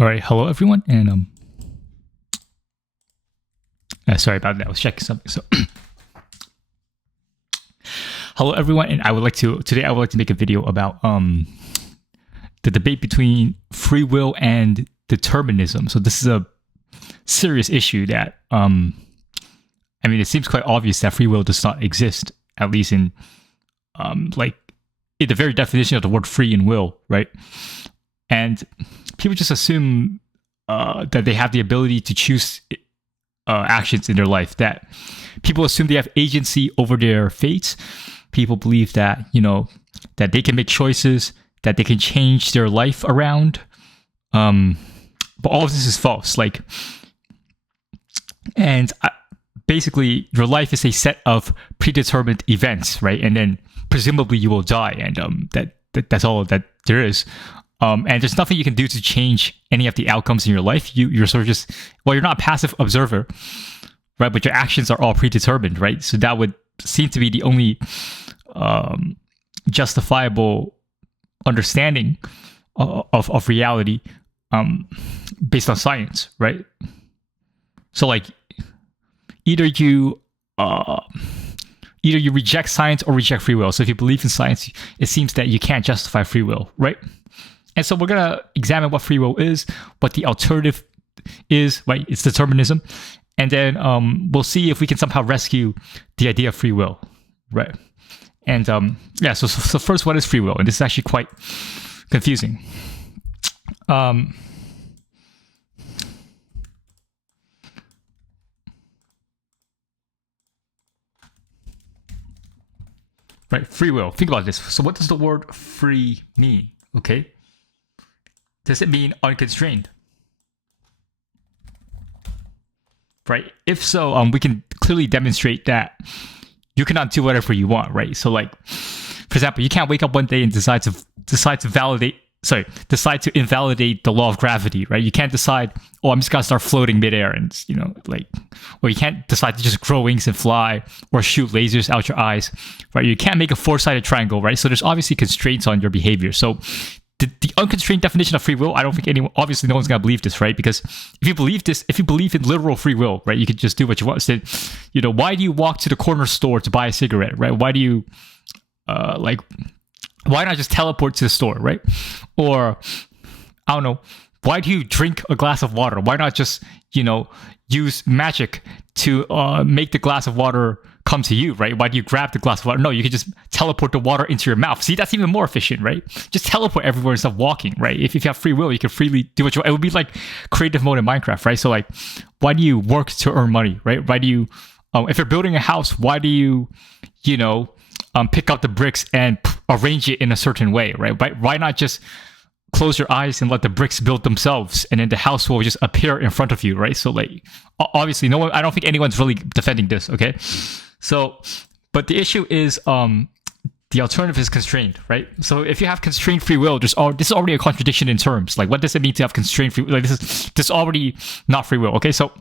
All right, hello everyone, and sorry about that. I was checking something. So, hello everyone, and I would like to make a video about the debate between free will and determinism. So this is a serious issue that I mean, it seems quite obvious that free will does not exist, at least in like in the very definition of the word free and will, right? And people just assume that they have the ability to choose actions in their life, that people assume they have agency over their fates. People believe that, that they can make choices, that they can change their life around. But all of this is false. Basically, your life is a set of predetermined events, right? And then presumably you will die, and that's all that there is. And there's nothing you can do to change any of the outcomes in your life. You're sort of just, you're not a passive observer, right? But your actions are all predetermined, right? So that would seem to be the only justifiable understanding of reality based on science, right? So either you reject science or reject free will. So if you believe in science, it seems that you can't justify free will, right? And so we're going to examine what free will is, what the alternative is, right? It's determinism. And then we'll see if we can somehow rescue the idea of free will, right? And so first, what is free will? And this is actually quite confusing. Right, free will. Think about this. So what does the word free mean? Okay. Does it mean unconstrained? Right? If so, we can clearly demonstrate that you cannot do whatever you want, right? So for example, you can't wake up one day and decide to invalidate the law of gravity, right? You can't decide, I'm just gonna start floating midair, and or you can't decide to just grow wings and fly, or shoot lasers out your eyes, right? You can't make a four-sided triangle, right? So there's obviously constraints on your behavior. So the unconstrained definition of free will, I don't think no one's gonna believe this, right? Because if you believe in literal free will, right, you could just do what you want. So, why do you walk to the corner store to buy a cigarette, right? Why do you why not just teleport to the store, right? Or, I don't know, why do you drink a glass of water? Why not just, use magic to make the glass of water come to you, right? Why do you grab the glass of water? No, you can just teleport the water into your mouth. See, that's even more efficient, right? Just teleport everywhere instead of walking, right? If you have free will, you can freely do what you want. It would be like creative mode in Minecraft, right? So why do you work to earn money, right? Why do you, if you're building a house, why do you, pick up the bricks and arrange it in a certain way, right? Why not just close your eyes and let the bricks build themselves, and then the house will just appear in front of you, right? So obviously I don't think anyone's really defending this, okay? So, but the issue is the alternative is constrained, right? So if you have constrained free will, this is already a contradiction in terms. What does it mean to have constrained free will? This is already not free will, okay? So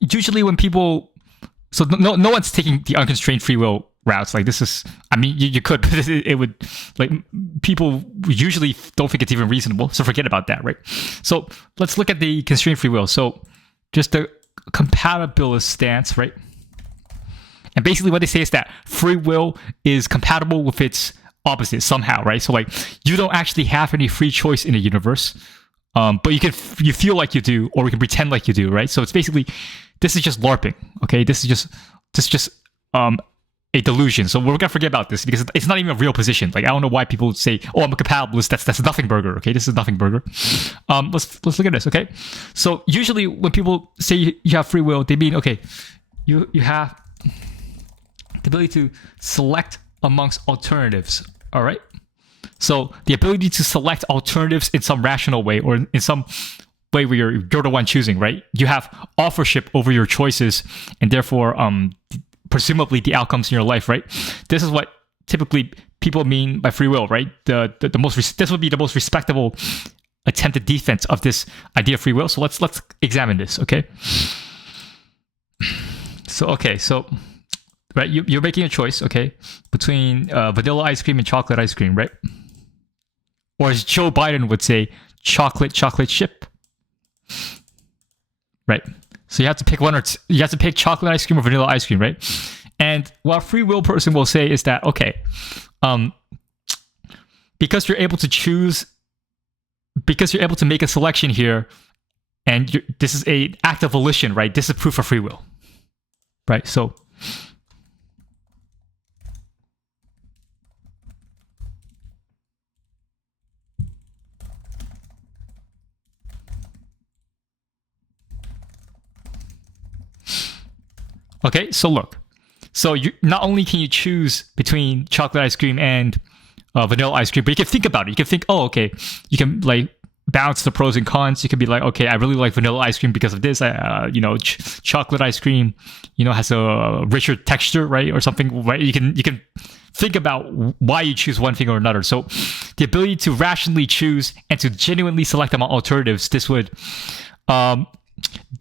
usually when people, so no one's taking the unconstrained free will routes. This is, I mean, you could, but it would, people usually don't think it's even reasonable. So forget about that, right? So let's look at the constrained free will. So just the compatibilist stance, right? And basically what they say is that free will is compatible with its opposite somehow, right? So you don't actually have any free choice in the universe, but you feel like you do, or you can pretend like you do, right? So it's basically, this is just LARPing, okay? This is just a delusion. So we're gonna forget about this because it's not even a real position. I don't know why people say, I'm a compatibilist. That's nothing burger, okay? This is nothing burger. Let's look at this, okay? So usually when people say you have free will, they mean, okay, you have the ability to select amongst alternatives, all right? So the ability to select alternatives in some rational way, or in some way where you're the one choosing, right? You have authorship over your choices, and therefore presumably the outcomes in your life, right? This is what typically people mean by free will, right? This would be the most respectable attempted defense of this idea of free will. So let's examine this, okay? So right, you're making a choice, okay, between vanilla ice cream and chocolate ice cream, right? Or as Joe Biden would say, chocolate chip. Right? So you have to pick one, or you have to pick chocolate ice cream or vanilla ice cream, right? And what a free will person will say is that, okay, because you're able to choose, because you're able to make a selection here, and this is an act of volition, right? This is proof of free will, right? So, okay, so look. So not only can you choose between chocolate ice cream and vanilla ice cream, but you can think about it. You can think, oh, okay, you can like balance the pros and cons. You can be like, okay, I really like vanilla ice cream because of this. Chocolate ice cream, has a richer texture, right, or something. Right? You can think about why you choose one thing or another. So the ability to rationally choose and to genuinely select among alternatives, this would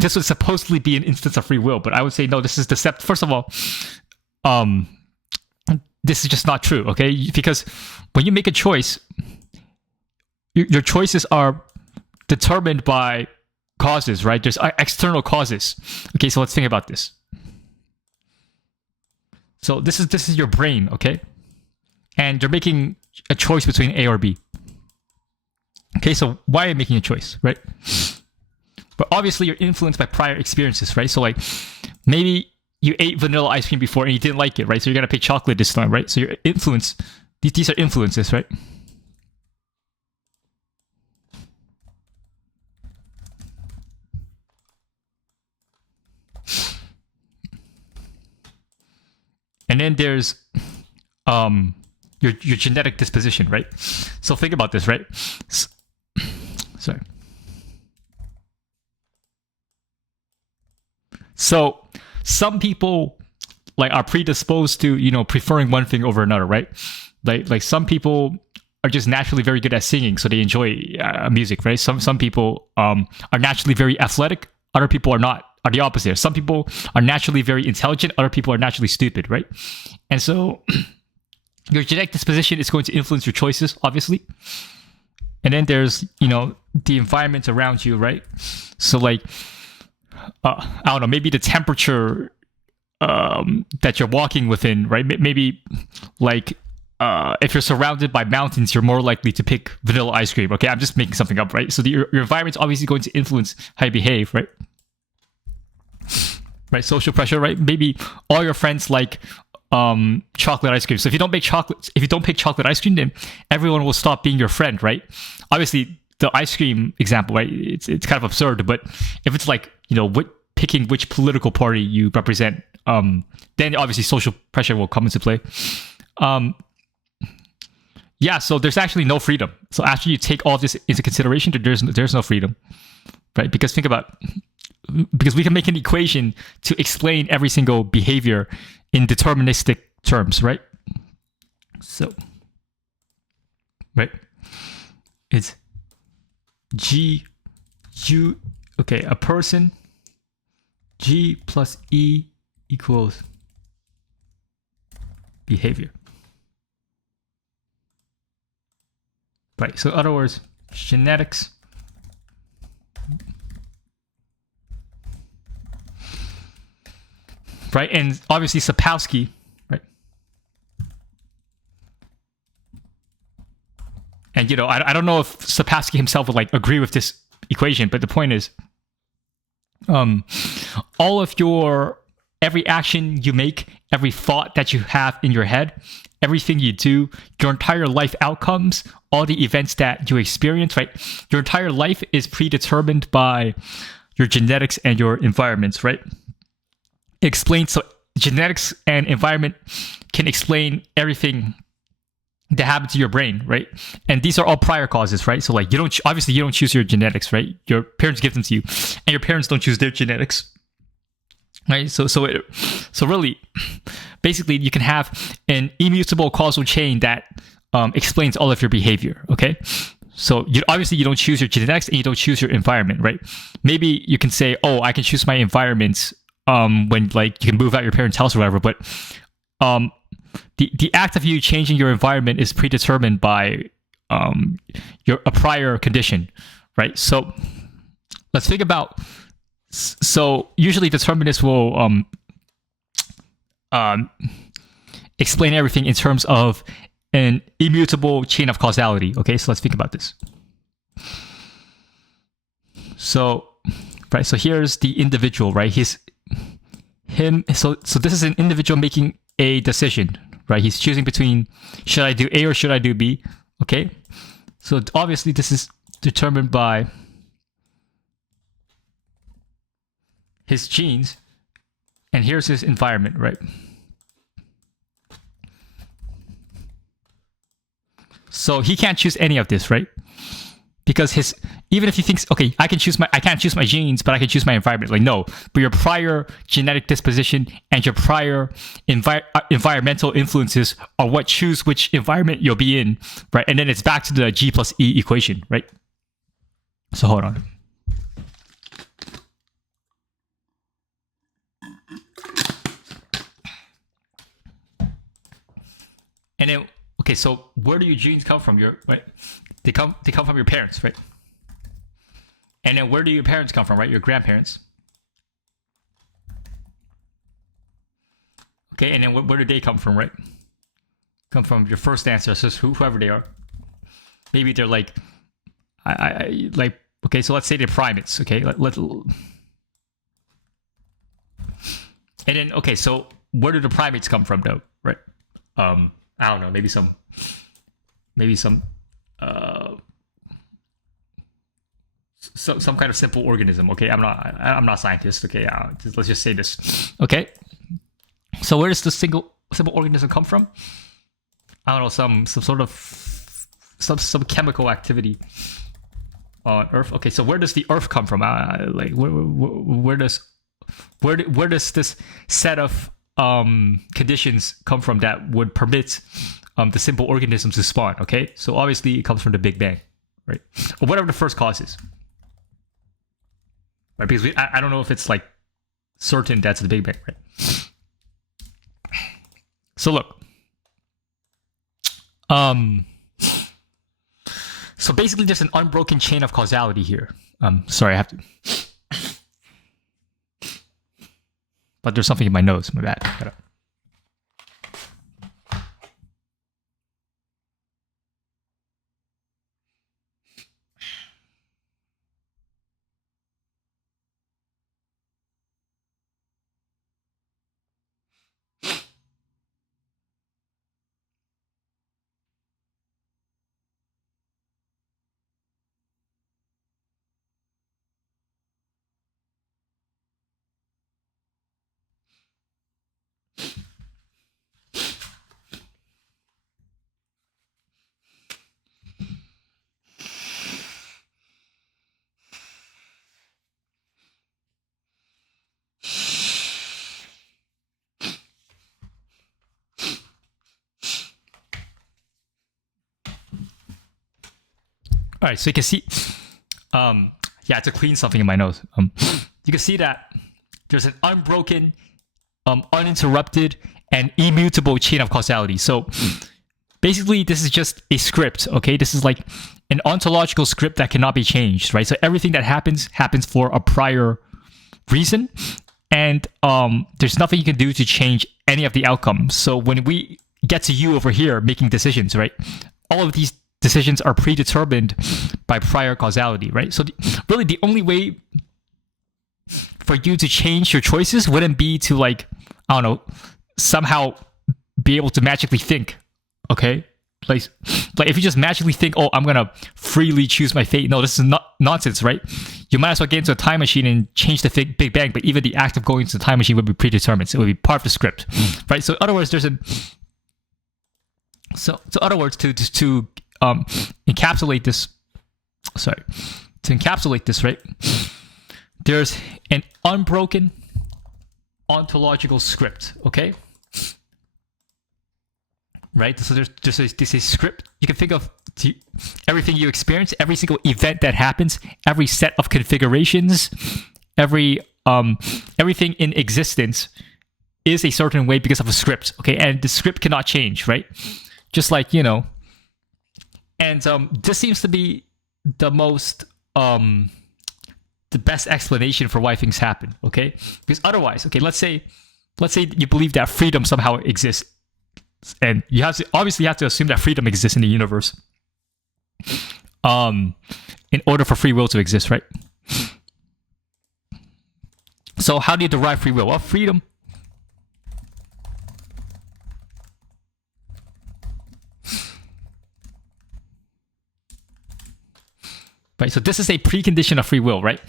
supposedly be an instance of free will, but I would say no. This is deceptive. First of all, this is just not true. Okay, because when you make a choice, your choices are determined by causes, right? There's external causes. Okay, so let's think about this. So this is your brain, okay, and you're making a choice between A or B. Okay, so why are you making a choice, right? But obviously you're influenced by prior experiences, right? So like maybe you ate vanilla ice cream before and you didn't like it, right? So you're gonna pick chocolate this time, right? So your influence, these are influences, right? And then there's your genetic disposition, right? So think about this, right? Sorry. So some people are predisposed to preferring one thing over another, right? Like some people are just naturally very good at singing, so they enjoy music, right? Some people are naturally very athletic. Other people are not. Are the opposite. Some people are naturally very intelligent. Other people are naturally stupid, right? And so your genetic disposition is going to influence your choices, obviously. And then there's the environment around you, right? So like I don't know, maybe the temperature that you're walking within, right? Maybe like if you're surrounded by mountains, you're more likely to pick vanilla ice cream. Okay, I'm just making something up, right? So your environment's obviously going to influence how you behave, right? Right, social pressure, right? Maybe all your friends like chocolate ice cream. So if you don't pick chocolate ice cream, then everyone will stop being your friend, right? Obviously, the ice cream example, right? It's kind of absurd, but if it's like picking which political party you represent, then obviously social pressure will come into play. Yeah, so there's actually no freedom. So after you take all this into consideration, there's no freedom, right? Because we can make an equation to explain every single behavior in deterministic terms, right? So, right, it's a person, G plus E equals behavior. Right, so in other words, genetics right? And obviously Sapolsky, right? And I don't know if Sapolsky himself would agree with this equation, but the point is, all of every action you make, every thought that you have in your head, everything you do, your entire life outcomes, all the events that you experience, right? Your entire life is predetermined by your genetics and your environments, right? Explains, so genetics and environment can explain everything that happens to your brain, right? And these are all prior causes, right? So you don't choose your genetics, right? Your parents give them to you, and your parents don't choose their genetics, right? So really, basically, you can have an immutable causal chain that explains all of your behavior. Okay, so you don't choose your genetics and you don't choose your environment, right? Maybe you can say, oh, I can choose my environment when you can move out your parents' house or whatever, but the act of you changing your environment is predetermined by a prior condition, right? So let's think about. So usually determinists will explain everything in terms of an immutable chain of causality. Okay, so let's think about this. So, right, so here's the individual, right? So this is an individual making a decision, right? He's choosing between should I do A or should I do B? Okay, so obviously this is determined by his genes, and here's his environment, right? So he can't choose any of this, right? Because even if he thinks, okay, I can't choose my genes, but I can choose my environment. Like, no, but your prior genetic disposition and your prior environmental influences are what choose which environment you'll be in, right? And then it's back to the G plus E equation, right? So hold on. And then, okay, so where do your genes come from? Right? They come from your parents, right? And then where do your parents come from, right? Your grandparents. Okay, and then where do they come from, right? Come from your first ancestors, whoever they are. Maybe they're like, okay, so let's say they're primates, okay? And then, okay, so where do the primates come from, though, right? I don't know, maybe some some kind of simple organism. Okay, I'm not a scientist. Okay, let's just say this. Okay, so where does the simple organism come from? I don't know, some sort of some chemical activity on Earth. Okay, so where does the Earth come from? Like where does this set of conditions come from that would permit the simple organisms to spawn? Okay, so obviously it comes from the Big Bang, right? Or whatever the first cause is, right? Because I don't know if it's like certain that's the Big Bang, right? So look, so basically there's an unbroken chain of causality here. Sorry, I have to. But there's something in my nose. My bad. All right, so you can see, yeah, to clean something in my nose. You can see that there's an unbroken, uninterrupted, and immutable chain of causality. So basically, this is just a script, okay? This is like an ontological script that cannot be changed, right? So everything that happens for a prior reason, and there's nothing you can do to change any of the outcomes. So when we get to you over here making decisions, right? All of these decisions are predetermined by prior causality, right? So really the only way for you to change your choices wouldn't be to, like, I don't know, somehow be able to magically think, okay? Like if you just magically think, oh, I'm gonna freely choose my fate. No, this is not nonsense, right? You might as well get into a time machine and change the Big Bang, but even the act of going into the time machine would be predetermined. So it would be part of the script, right? So in other words, there's a so in other words, to encapsulate this, right? There's an unbroken ontological script, okay? Right? So there's this is script. You can think of everything you experience, every single event that happens, every set of configurations, everything in existence is a certain way because of a script, okay? And the script cannot change, right? Just like, you know, And this seems to be the most the best explanation for why things happen. Okay, because otherwise, okay, let's say you believe that freedom somehow exists, and you have to obviously have to assume that freedom exists in the universe, in order for free will to exist, right? So how do you derive free will? Well, freedom. Right, so this is a precondition of free will, right?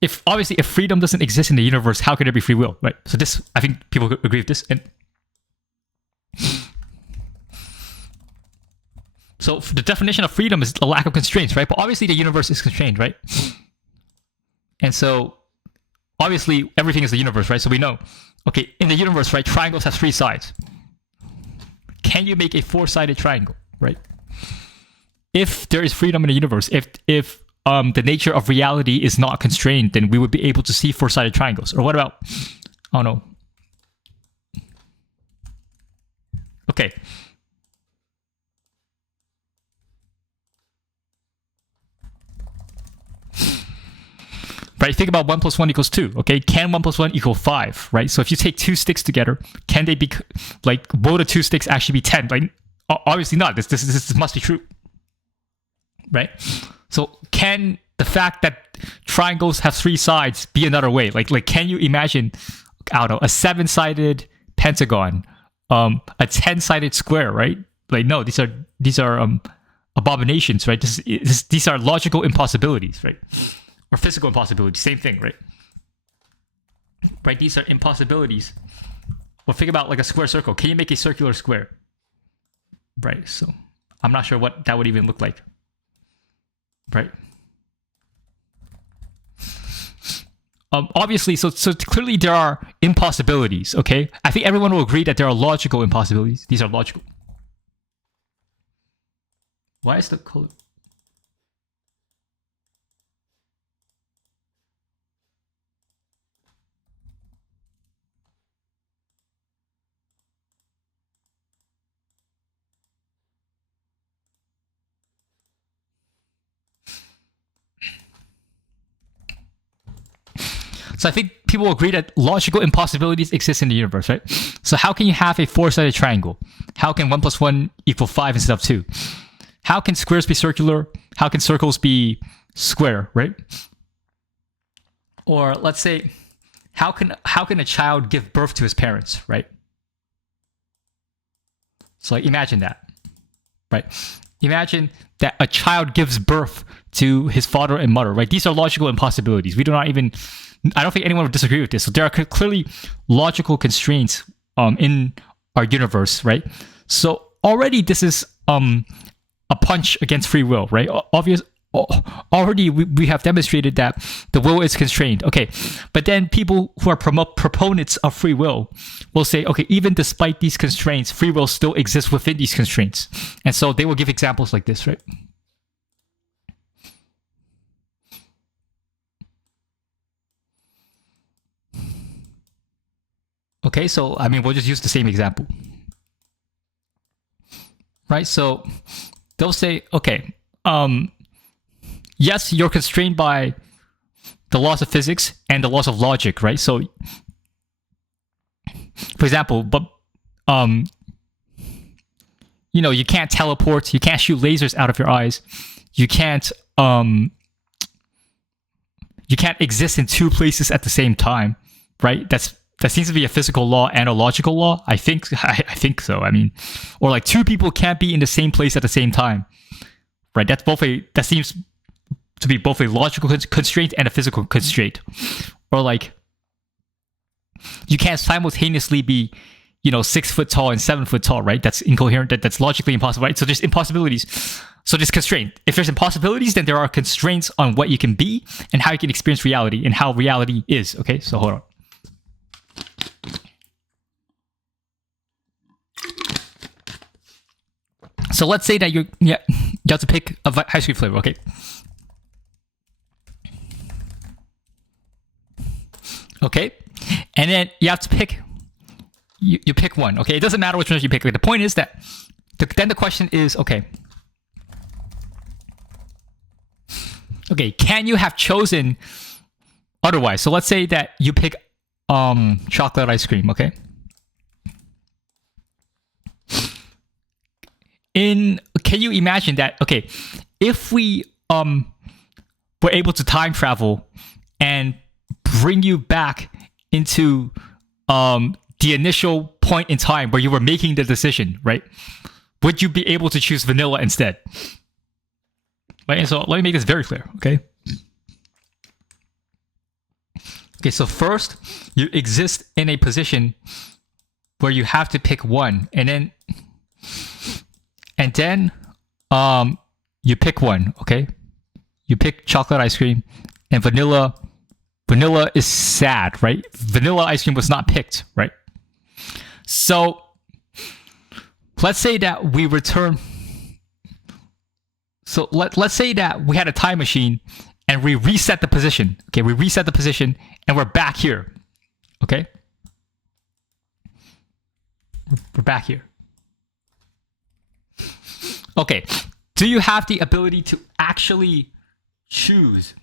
If freedom doesn't exist in the universe, how could there be free will, right? So this, I think people agree with this. And so the definition of freedom is a lack of constraints, right? But obviously the universe is constrained, right? And so obviously everything is the universe, right? So we know, okay, in the universe, right, triangles have 3 sides. Can you make a 4-sided triangle, right? If there is freedom in the universe, if the nature of reality is not constrained, then we would be able to see 4-sided triangles. Or what about, I don't know. Okay. Right, think about 1 + 1 = 2. Okay, can 1 + 1 = 5? Right, so if you take 2 sticks together, can they be like, will the 2 sticks actually be 10? Like, obviously not. This must be true. Right? So can the fact that triangles have 3 sides be another way? Like can you imagine, I don't know, a 7-sided pentagon, a 10-sided square, right? Like, no, these are abominations, right? These are logical impossibilities, right? Or physical impossibilities, same thing, right? Right, these are impossibilities. Well, think about like a square circle. Can you make a circular square? Right, so I'm not sure what that would even look like. Right. Obviously, so clearly there are impossibilities. Okay, I think everyone will agree that there are logical impossibilities. These are logical. Why is the color? So I think people agree that logical impossibilities exist in the universe, right? So how can you have a 4-sided triangle? How can 1 + 1 = 5 instead of 2? How can squares be circular? How can circles be square, right? Or let's say, how can a child give birth to his parents, right? So like, imagine that, right? Imagine that a child gives birth to his father and mother, right? These are logical impossibilities. I don't think anyone would disagree with this. So there are clearly logical constraints in our universe, right? So already this is a punch against free will, right? Already we have demonstrated that the will is constrained. Okay, but then people who are proponents of free will say, okay, even despite these constraints, free will still exists within these constraints. And so they will give examples like this, right? Okay, so I mean, we'll just use the same example, right? So they'll say, okay, yes, you're constrained by the laws of physics and the laws of logic, right? So, for example, but you can't teleport, you can't shoot lasers out of your eyes, you can't exist in 2 places at the same time, right? That seems to be a physical law and a logical law. I think so. I mean, or like 2 people can't be in the same place at the same time, right? That seems to be both a logical constraint and a physical constraint. Or like, you can't simultaneously be, 6 foot tall and 7 foot tall, right? That's incoherent. That's logically impossible, right? So there's impossibilities. So there's constraint. If there's impossibilities, then there are constraints on what you can be and how you can experience reality and how reality is. Okay, so hold on. So let's say that you have to pick a ice cream flavor, okay? Okay, and then you have to pick. You pick one, okay? It doesn't matter which one you pick. Like, the point is that then the question is, okay, Okay, can you have chosen otherwise? So let's say that you pick chocolate ice cream, okay? Can you imagine that, okay, if we were able to time travel and bring you back into the initial point in time where you were making the decision, right? Would you be able to choose vanilla instead? Right, so let me make this very clear, okay? Okay, so first, you exist in a position where you have to pick one, and then you pick one, okay? You pick chocolate ice cream, and vanilla is sad, right? Vanilla ice cream was not picked, right? So let's say that we return. So let's say that we had a time machine and we reset the position. Okay, we reset the position and we're back here. Okay? We're back here. Okay, do you have the ability to actually choose?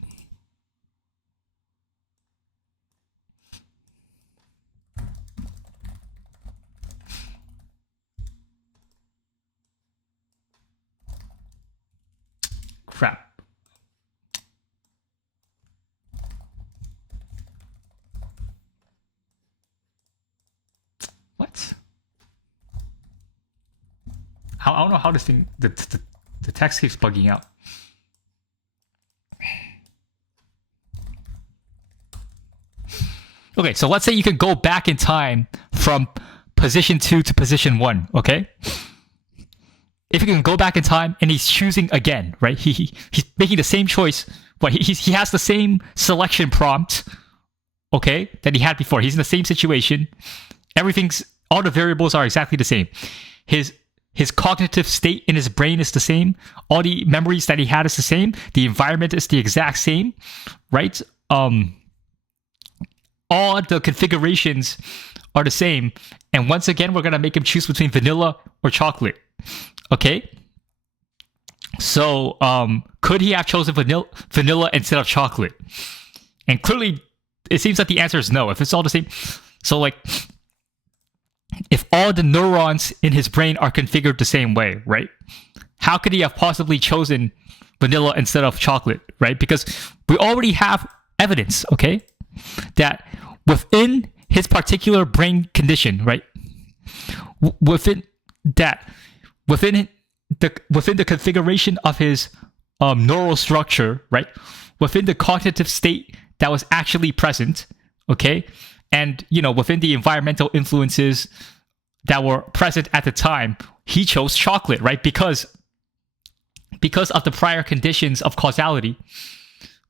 Crap. What? I don't know how this thing, the text keeps bugging out. Okay, so let's say you can go back in time from position 2 to position 1, okay? If you can go back in time and he's choosing again, right? He's making the same choice, but he has the same selection prompt, okay, that he had before. He's in the same situation. All the variables are exactly the same. His cognitive state in his brain is the same. All the memories that he had is the same. The environment is the exact same, right? All the configurations are the same. And once again, we're going to make him choose between vanilla or chocolate. Okay? So, could he have chosen vanilla instead of chocolate? And clearly, it seems that the answer is no. If it's all the same. So, like, if all the neurons in his brain are configured the same way, right? How could he have possibly chosen vanilla instead of chocolate, right? Because we already have evidence, okay, that within his particular brain condition, right? Within the configuration of his neural structure, right? Within the cognitive state that was actually present, okay? And, within the environmental influences that were present at the time, he chose chocolate, right? Because of the prior conditions of causality.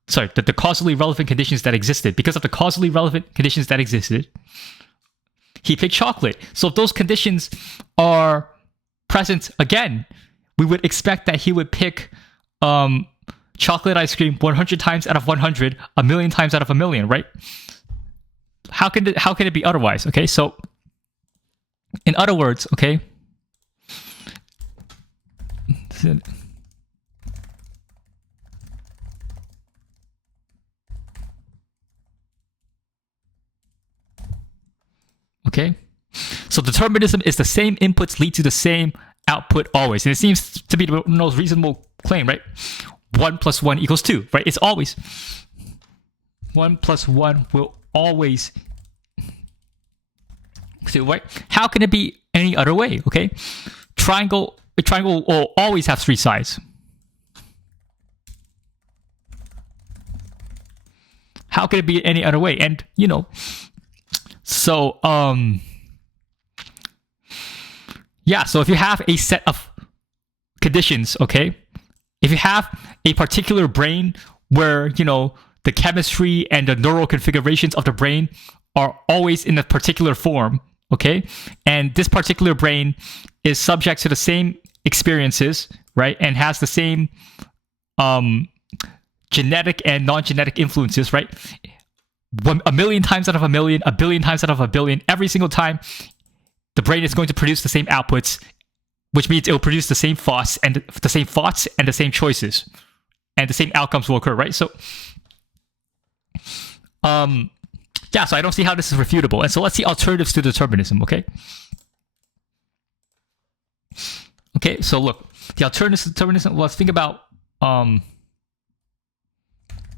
Sorry, the causally relevant conditions that existed. Because of the causally relevant conditions that existed, he picked chocolate. So if those conditions are present again, we would expect that he would pick chocolate ice cream 100 times out of 100, a million times out of a million, right? How can it be otherwise? Okay, so in other words, okay, okay, so determinism is the same inputs lead to the same output always, and it seems to be the most reasonable claim, right? 1 + 1 = 2, right? It's always 1 + 1 will always 2, right? How can it be any other way? Okay, a triangle will always have 3 sides. How can it be any other way? And so yeah. So if you have a set of conditions, okay, if you have a particular brain where the chemistry and the neural configurations of the brain are always in a particular form, okay, and this particular brain is subject to the same experiences, right, and has the same genetic and non-genetic influences, right? A million times out of a million, a billion times out of a billion, every single time, the brain is going to produce the same outputs, which means it will produce the same thoughts and the same choices, and the same outcomes will occur, right? So, yeah, so I don't see how this is refutable. And so let's see alternatives to determinism, okay? Okay, so look, the alternatives to determinism, let's think about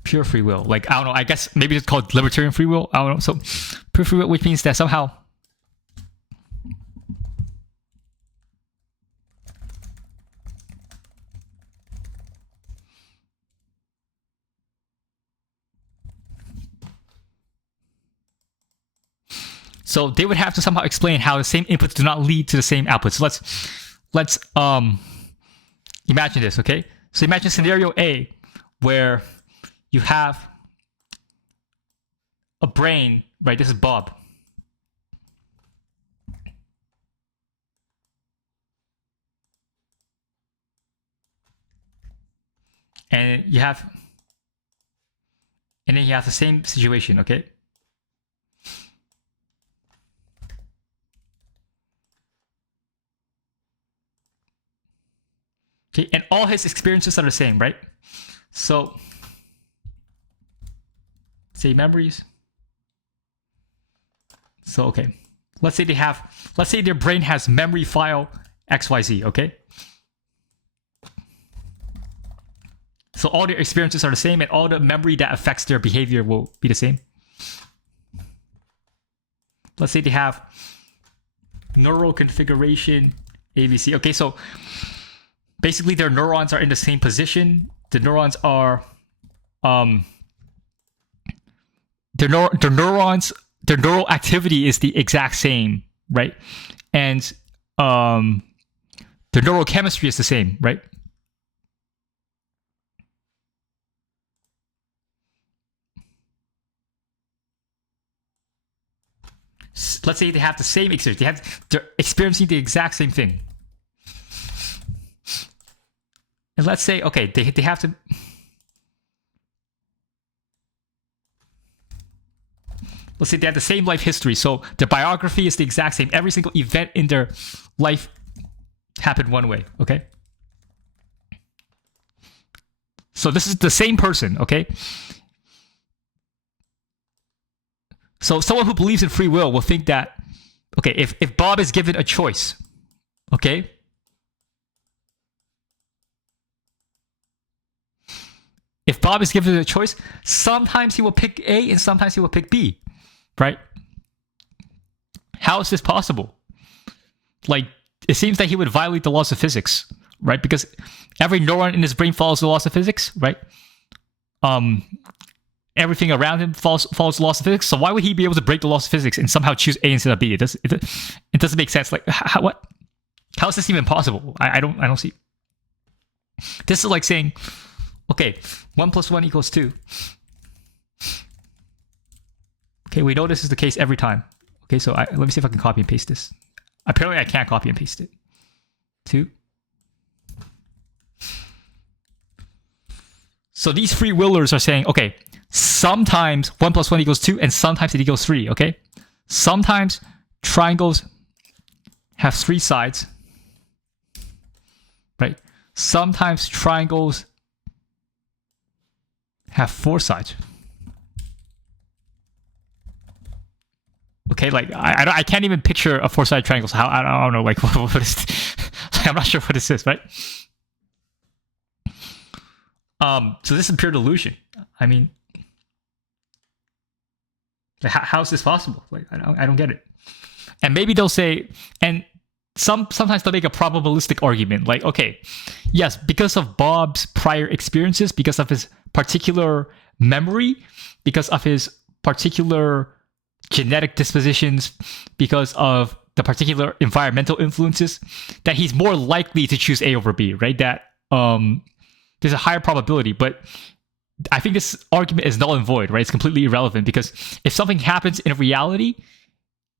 pure free will. Like, I don't know, I guess maybe it's called libertarian free will. I don't know. So pure free will, which means that somehow so they would have to somehow explain how the same inputs do not lead to the same outputs. So let's imagine this, okay? So imagine scenario A, where you have a brain, right? This is Bob. And then you have the same situation, okay? Okay, and all his experiences are the same, right? So, say memories. So, okay, let's say their brain has memory file XYZ, okay? So all their experiences are the same, and all the memory that affects their behavior will be the same. Let's say they have neural configuration ABC. Okay, so basically their neurons are in the same position. The neurons are their neural activity is the exact same, right? And their neurochemistry is the same, right? Let's say they have the same experience. They're experiencing the exact same thing. And let's say, okay, they have to... Let's say they have the same life history. So their biography is the exact same. Every single event in their life happened one way, okay? So this is the same person, okay? So someone who believes in free will will think that, okay, if Bob is given a choice, okay? If Bob is given a choice, sometimes he will pick A and sometimes he will pick B, right? How is this possible? Like, it seems that he would violate the laws of physics, right? Because every neuron in his brain follows the laws of physics, right? Everything around him follows the laws of physics. So why would he be able to break the laws of physics and somehow choose A instead of B? It doesn't make sense. Like, what? How is this even possible? I don't see. This is like saying, okay, 1 + 1 = 2. Okay, we know this is the case every time. Okay, so let me see if I can copy and paste this. Apparently, I can't copy and paste it. 2. So these free willers are saying, okay, sometimes 1 + 1 = 2, and sometimes it equals 3, okay? Sometimes triangles have 3 sides, right? Sometimes triangles have 4 sides. Okay, like I can't even picture a 4-sided triangle. So how I don't know, like what is? I'm not sure what this is, right? So this is pure delusion. I mean, like, how is this possible? Like I don't get it. And maybe they'll say, and sometimes they'll make a probabilistic argument, like, okay, yes, because of Bob's prior experiences, because of his particular memory, because of his particular genetic dispositions, because of the particular environmental influences, that he's more likely to choose A over B, right? That there's a higher probability. But I think this argument is null and void, right? It's completely irrelevant, because if something happens in reality,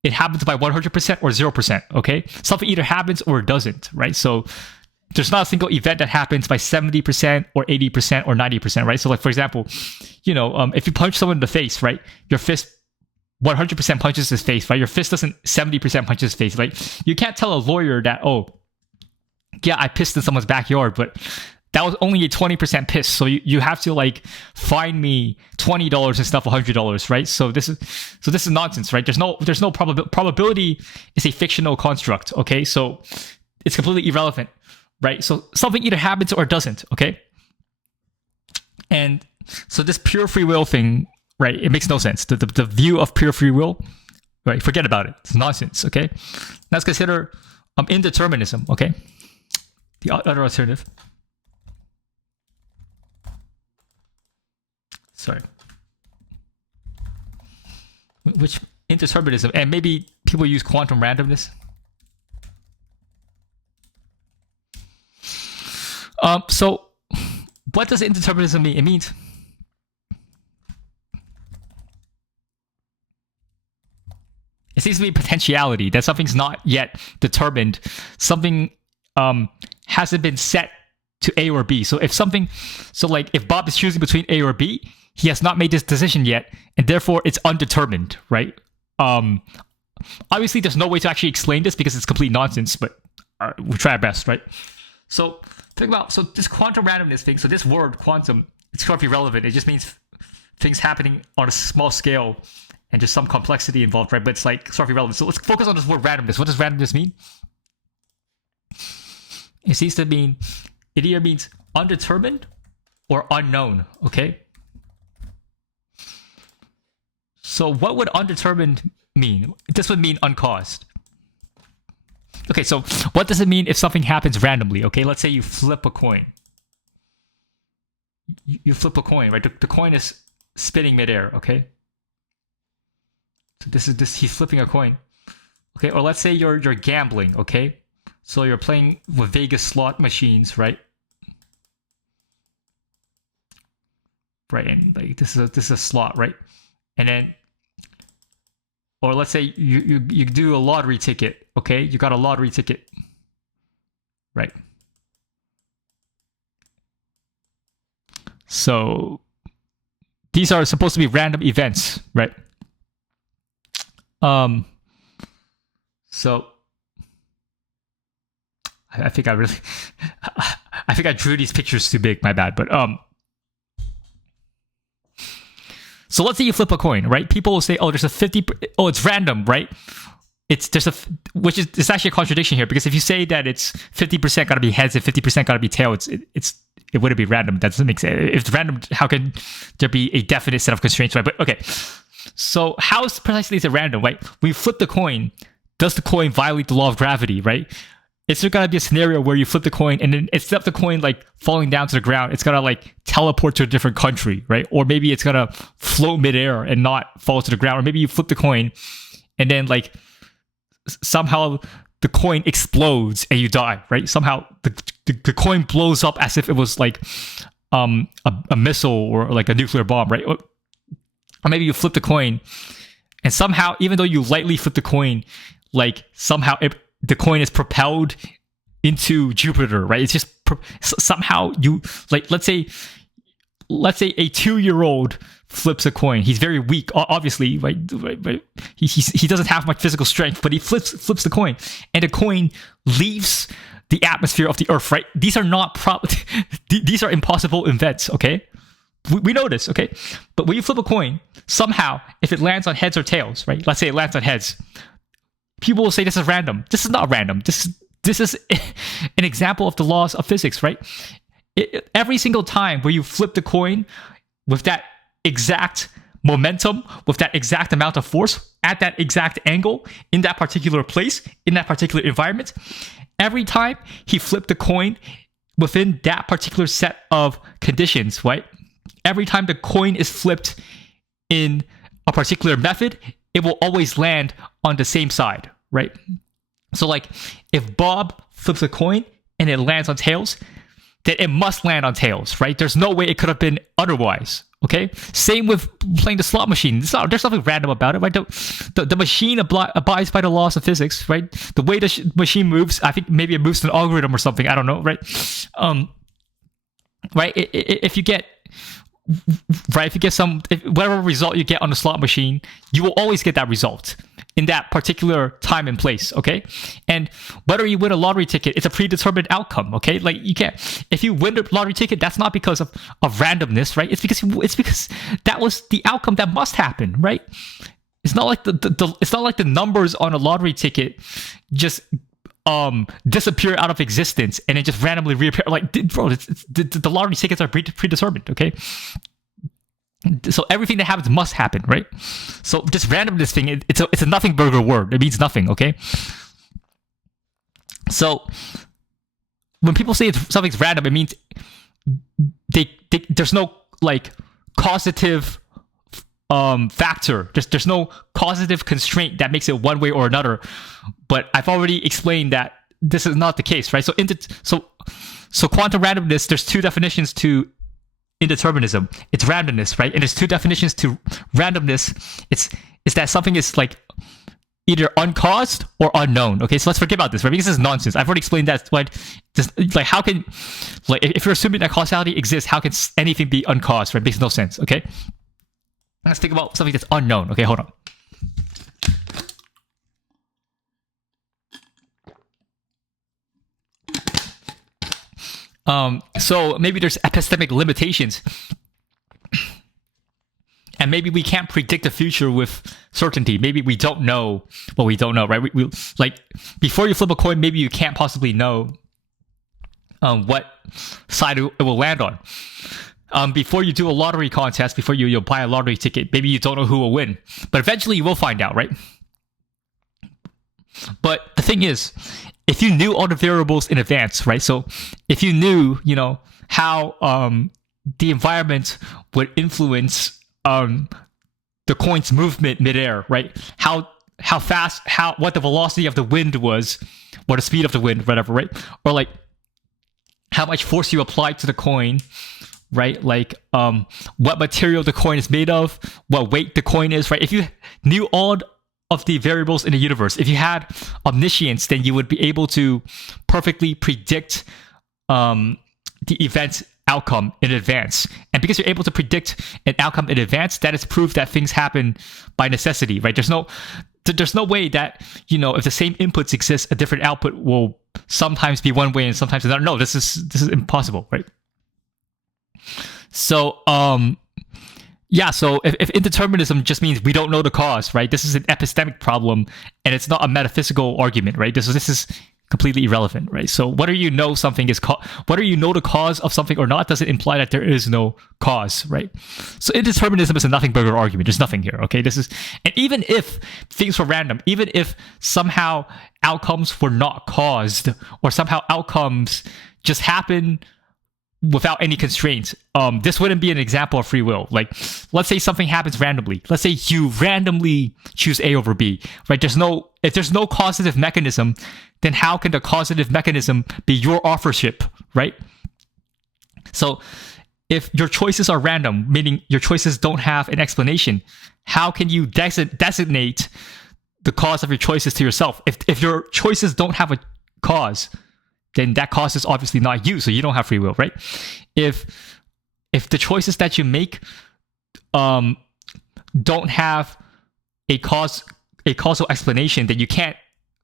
it happens by 100% or 0%, okay? Something either happens or it doesn't, right? So there's not a single event that happens by 70% or 80% or 90%, right? So like, for example, if you punch someone in the face, right, your fist 100% punches his face, right? Your fist doesn't 70% punch his face. Like, you can't tell a lawyer that, oh, yeah, I pissed in someone's backyard, but that was only a 20% piss. So you have to like find me $20 instead of $100, right? So this is nonsense, right? There's no probability is a fictional construct, okay? So it's completely irrelevant, right? So something either happens or doesn't, okay? And so this pure free will thing, right? It makes no sense. The view of pure free will, right? Forget about it. It's nonsense, okay? Let's consider indeterminism, okay? The other alternative. Sorry. Which indeterminism, and maybe people use quantum randomness. So what does indeterminism mean? It means it seems to be potentiality, that something's not yet determined. Something hasn't been set to A or B. So if Bob is choosing between A or B, he has not made this decision yet, and therefore it's undetermined, right? Obviously, there's no way to actually explain this because it's complete nonsense, but we'll try our best, right? So think about this quantum randomness thing. So this word quantum, it's quite irrelevant. It just means things happening on a small scale and just some complexity involved, right? But it's like sort of irrelevant. So let's focus on this word randomness. What does randomness mean? It seems to mean, it either means undetermined or unknown, okay? So what would undetermined mean? This would mean uncaused. Okay, so what does it mean if something happens randomly? Okay, let's say you flip a coin. You flip a coin, right? The coin is spinning midair, okay? So he's flipping a coin. Okay, or let's say you're gambling, okay? So you're playing with Vegas slot machines, right? Right, and like this is a slot, right? And then, or let's say you do a lottery ticket, okay? You got a lottery ticket, right? So these are supposed to be random events, right? So I think I really, I think I drew these pictures too big. My bad, but so let's say you flip a coin, right? People will say, "Oh, there's a 50. Oh, it's random, right?" It's it's actually a contradiction here, because if you say that it's 50% got to be heads and 50% got to be tails, it wouldn't be random. That doesn't make sense. If it's random, how can there be a definite set of constraints, right? But okay, so how precisely is it random, right? When you flip the coin, does the coin violate the law of gravity, right? Is there gotta be a scenario where you flip the coin and then instead of the coin like falling down to the ground, it's gonna like teleport to a different country, right? Or maybe it's gonna float midair and not fall to the ground. Or maybe you flip the coin and then like somehow the coin explodes and you die, right? Somehow the coin blows up as if it was like a missile or like a nuclear bomb, right? Or maybe you flip the coin and somehow, even though you lightly flip the coin, like somehow the coin is propelled into Jupiter, right? It's just somehow you like, let's say a 2-year-old flips a coin. He's very weak, obviously, right? He doesn't have much physical strength, but he flips the coin, and the coin leaves the atmosphere of the Earth, right? These are not these are impossible events, okay? We know this, okay? But when you flip a coin, somehow, if it lands on heads or tails, right? Let's say it lands on heads. People will say this is random. This is not random. This is an example of the laws of physics, right? Every single time where you flip the coin with that exact momentum, with that exact amount of force, at that exact angle, in that particular place, in that particular environment, every time he flipped the coin within that particular set of conditions, right? Every time the coin is flipped in a particular method, it will always land on the same side, right? So like if Bob flips a coin and it lands on tails, then it must land on tails, right? There's no way it could have been otherwise, okay? Same with playing the slot machine. There's nothing random about it, right? The machine abides by the laws of physics, right? The way the machine moves, I think maybe it moves an algorithm or something, I don't know, right? Right? If you get right? If you get whatever result you get on the slot machine, you will always get that result in that particular time and place, okay? And whether you win a lottery ticket, it's a predetermined outcome, okay? Like you can't, if you win the lottery ticket, that's not because of randomness, right? It's because that was the outcome that must happen, right? It's not like it's not like the numbers on a lottery ticket just disappear out of existence and then just randomly reappear. Like, bro, the lottery tickets are predetermined, okay? So everything that happens must happen, right? So this randomness thing, it's a nothing burger word. It means nothing, okay? So when people say something's random, it means there's no like causative factor. There's no causative constraint that makes it one way or another. But I've already explained that this is not the case, right? So quantum randomness, there's two definitions to indeterminism. It's randomness, right? And there's two definitions to randomness. It's that something is like either uncaused or unknown. Okay, so let's forget about this, right? Because this is nonsense. I've already explained that. Like how can, like, if you're assuming that causality exists, how can anything be uncaused, right? It makes no sense, okay? Let's think about something that's unknown. Okay, hold on. So maybe there's epistemic limitations, and maybe we can't predict the future with certainty. Maybe we don't know what we don't know, right? We like before you flip a coin, maybe you can't possibly know what side it will land on. Before you do a lottery contest, before you buy a lottery ticket, maybe you don't know who will win, but eventually you will find out, right? But the thing is, if you knew all the variables in advance, right? So if you knew, how the environment would influence the coin's movement midair, right? How fast, what the velocity of the wind was, or the speed of the wind, whatever, right? Or like how much force you applied to the coin, right? Like what material the coin is made of, what weight the coin is, right? If you knew all of the variables in the universe, if you had omniscience, then you would be able to perfectly predict the event's outcome in advance. And because you're able to predict an outcome in advance, that is proof that things happen by necessity, right? There's no way that, if the same inputs exist, a different output will sometimes be one way and sometimes another. No, this is impossible, right? So, so if indeterminism just means we don't know the cause, right? This is an epistemic problem, and it's not a metaphysical argument, right? This is completely irrelevant, right? So whether you know something is whether you know the cause of something or not doesn't imply that there is no cause, right? So indeterminism is a nothing burger argument. There's nothing here, okay? And even if things were random, even if somehow outcomes were not caused, or somehow outcomes just happen without any constraints, this wouldn't be an example of free will. Like, let's say something happens randomly. Let's say you randomly choose A over B, right? If there's no causative mechanism, then how can the causative mechanism be your authorship, right? So if your choices are random, meaning your choices don't have an explanation, how can you designate the cause of your choices to yourself? If your choices don't have a cause, then that cause is obviously not you, so you don't have free will, right? If the choices that you make don't have a causal explanation, then you can't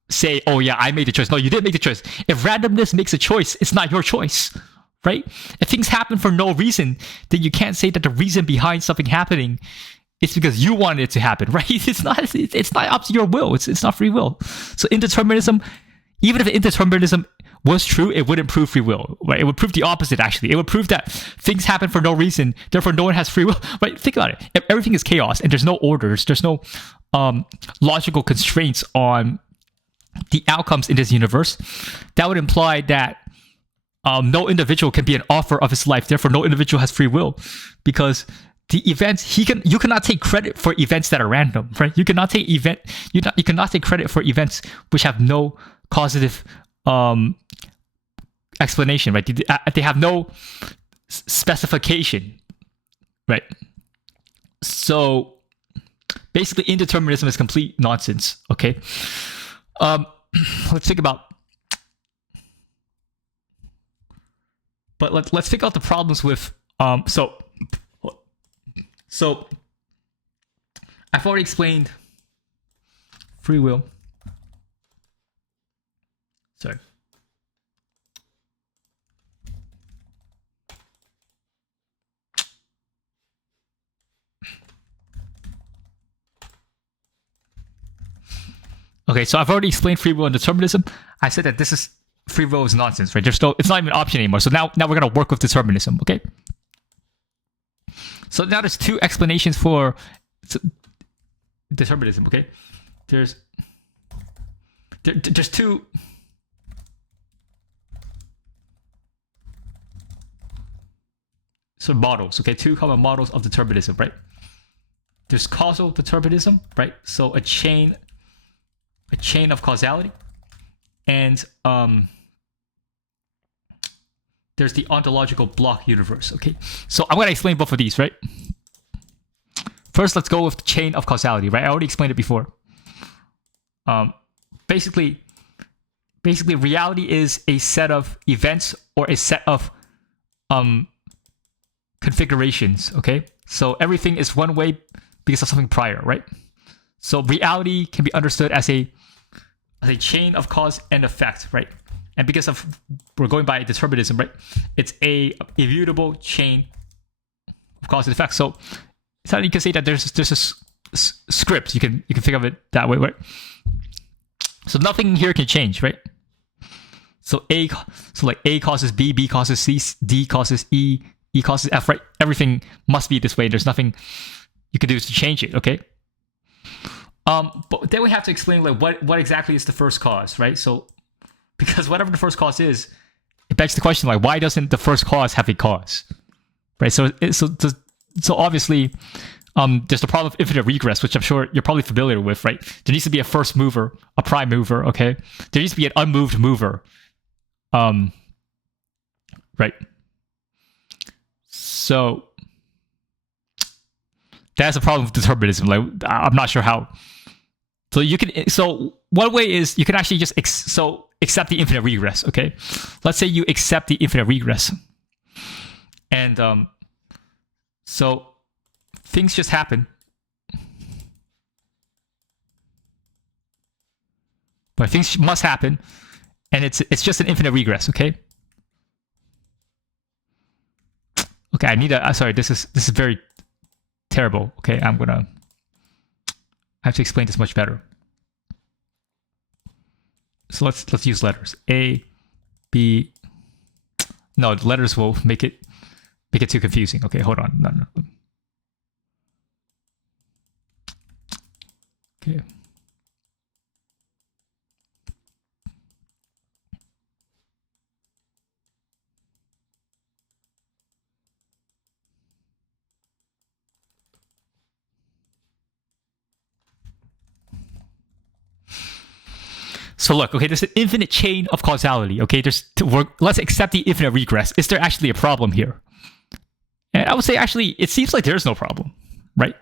say, oh yeah, I made the choice. No, you didn't make the choice. If randomness makes a choice, it's not your choice, right? If things happen for no reason, then you can't say that the reason behind something happening is because you wanted it to happen, right? It's not up to your will. It's not free will. So indeterminism, even if indeterminism was true, it wouldn't prove free will, right? It would prove the opposite, actually. It would prove that things happen for no reason, therefore no one has free will, right? Think about it. If everything is chaos and there's no orders, there's no logical constraints on the outcomes in this universe, that would imply that no individual can be an author of his life, therefore no individual has free will, because the events you cannot take credit for events that are random, right? You cannot take credit for events which have no causative explanation, right? They have no specification, right? So basically indeterminism is complete nonsense, okay? Let's think about the problems with so So I've already explained free will. Sorry. Okay, so I've already explained free will and determinism. I said that this is free will is nonsense, right? It's not even an option anymore. So now we're gonna work with determinism, okay? So now there's two explanations for determinism, okay? There's two sort of models, okay? Two common models of determinism, right? There's causal determinism, right? So a chain of causality, and there's the ontological block universe, okay? So I'm going to explain both of these, right? First, let's go with the chain of causality, right? I already explained it before. Basically, reality is a set of events or a set of configurations, okay? So everything is one way because of something prior, right? So reality can be understood as a chain of cause and effect, right? And because of we're going by determinism, right? It's a immutable chain of cause and effect. So you can say that there's a script. You can think of it that way, right? So nothing here can change, right? So A causes B, B causes C, D causes E, E causes F, right? Everything must be this way. There's nothing you can do to change it, okay? But then we have to explain like what exactly is the first cause, right? So because whatever the first cause is, it begs the question like why doesn't the first cause have a cause, right? So obviously, there's the problem of infinite regress, which I'm sure you're probably familiar with, right? There needs to be a first mover, a prime mover, okay? There needs to be an unmoved mover, right? So that's a problem with determinism. Like I'm not sure how. So you can. So one way is you can actually just accept the infinite regress. Okay, let's say you accept the infinite regress, and so things just happen. But things must happen, and it's just an infinite regress. Okay. Okay, I need a. Sorry, this is very terrible. Okay, I have to explain this much better. So let's use letters. A, B. No, the letters will make it too confusing. Okay, hold on. No. Okay. So look, okay, there's an infinite chain of causality. Okay, let's accept the infinite regress. Is there actually a problem here? And I would say actually, it seems like there's no problem, right?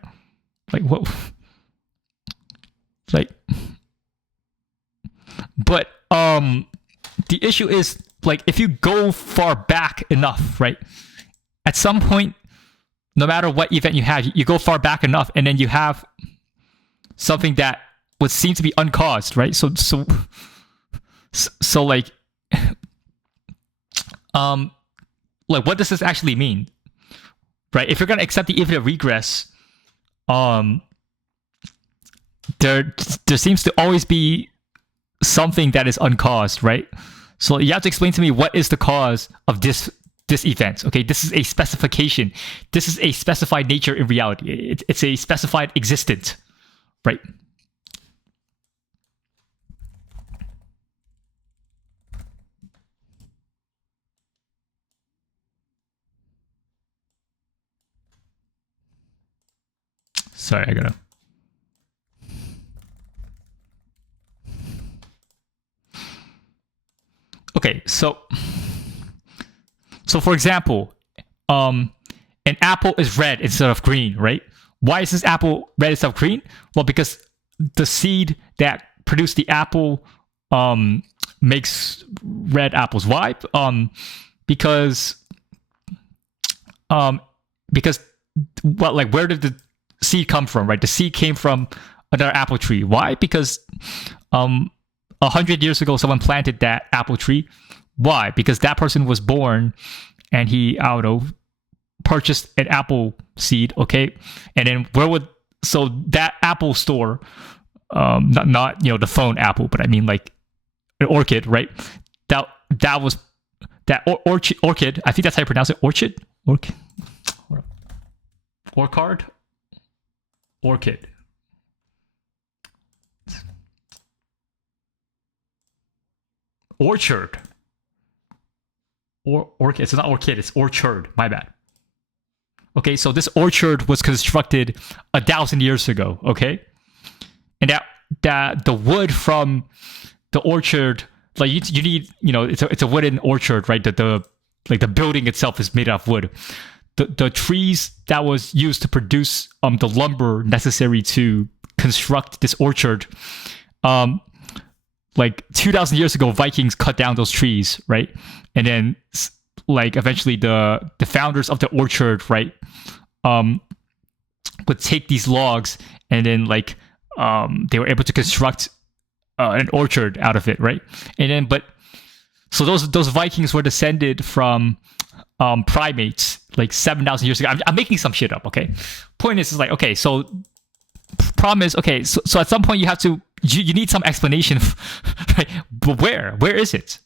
Like what? Like, but the issue is like if you go far back enough, right? At some point, no matter what event you have, you go far back enough, and then you have something that would seem to be uncaused, right? So like, like what does this actually mean, right? If you're gonna accept the infinite regress, there seems to always be something that is uncaused, right? So you have to explain to me what is the cause of this event. Okay, this is a specification. This is a specified nature in reality. It's a specified existence, right? Sorry, I gotta. Okay, so for example, an apple is red instead of green, right? Why is this apple red instead of green? Well, because the seed that produced the apple makes red apples. Why? Because what, like, where did the seed come from, right? The seed came from another apple tree. Why? Because 100 years ago, someone planted that apple tree. Why? Because that person was born and he, I don't know, purchased an apple seed, okay? And then where would, so that Apple store, not the phone Apple, but I mean like an orchid, right? That was that orchid. I think that's how you pronounce it. Orchid, orchard, orchid. Orchard. Orchid. It's not orchid. It's orchard. My bad. Okay, so this orchard was constructed 1,000 years ago. Okay, and that the wood from the orchard, like you need, it's a wooden orchard, right? The like the building itself is made out of wood. The trees that was used to produce the lumber necessary to construct this orchard, like 2,000 years ago, Vikings cut down those trees, right? And then like eventually the founders of the orchard, right, would take these logs and then like they were able to construct an orchard out of it, right? And then so those Vikings were descended from primates like 7,000 years ago. I'm making some shit up, okay? Point is like, okay, so problem is, okay, so at some point you need some explanation, right? But where is it?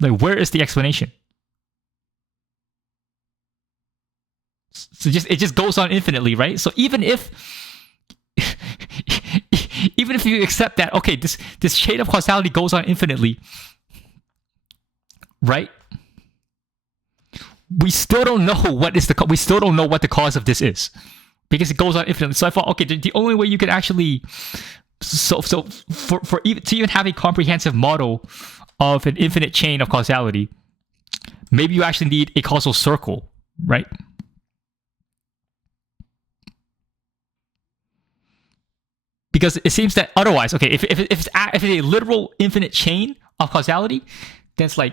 Like, where is the explanation? So it just goes on infinitely, right? So even if you accept that, okay, this chain of causality goes on infinitely, right? We still don't know what the cause of this is, because it goes on infinitely. So I thought, okay, the only way you could actually to even have a comprehensive model of an infinite chain of causality, maybe you actually need a causal circle, right? Because it seems that otherwise, okay, if it's a literal infinite chain of causality, then it's like,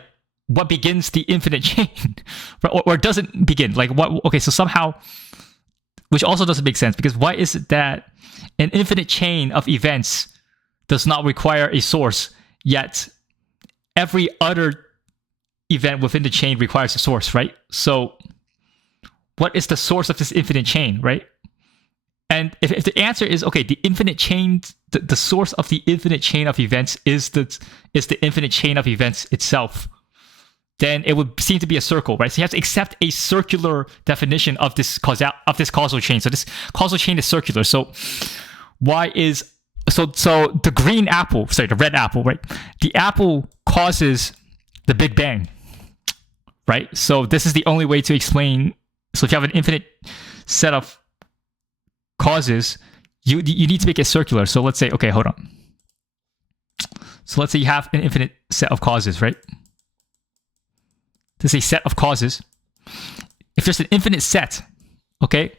what begins the infinite chain, or doesn't begin? Like what? Okay, so somehow, which also doesn't make sense, because why is it that an infinite chain of events does not require a source, yet every other event within the chain requires a source, right? So what is the source of this infinite chain, right? And if the answer is, okay, the infinite chain, the source of the infinite chain of events is the infinite chain of events itself, then it would seem to be a circle, right? So you have to accept a circular definition of this causal chain. So this causal chain is circular. So so the the red apple, right? The apple causes the Big Bang, right? So this is the only way to explain. So if you have an infinite set of causes, you need to make it circular. So let's say, okay, hold on. So let's say you have an infinite set of causes, right? This is a set of causes. If there's an infinite set, okay,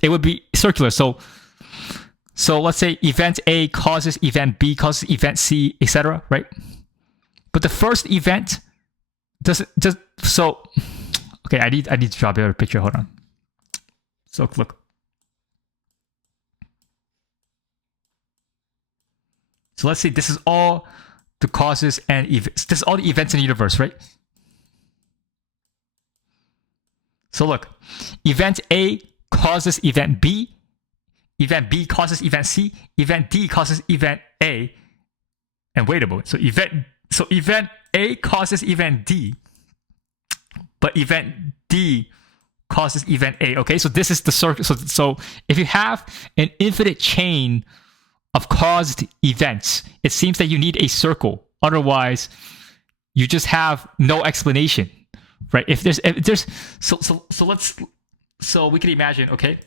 it would be circular. So let's say event A causes event B, causes event C, etc., right? But the first event doesn't just so. Okay, I need to draw a better picture. Hold on. So look. So let's say this is all the causes and events. This is all the events in the universe, right? So look, event A causes event B causes event C, event D causes event A, and wait a moment. So event A causes event D, but event D causes event A. Okay, so this is the circle. So if you have an infinite chain of caused events, it seems that you need a circle. Otherwise, you just have no explanation, right? If there's so we can imagine, okay.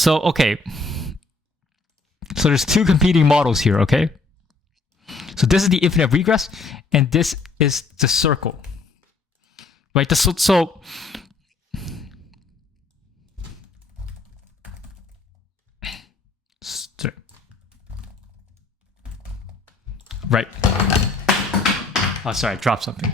So, okay. So there's two competing models here, okay? So this is the infinite regress, and this is the circle. Right? So right. Oh, sorry, I dropped something.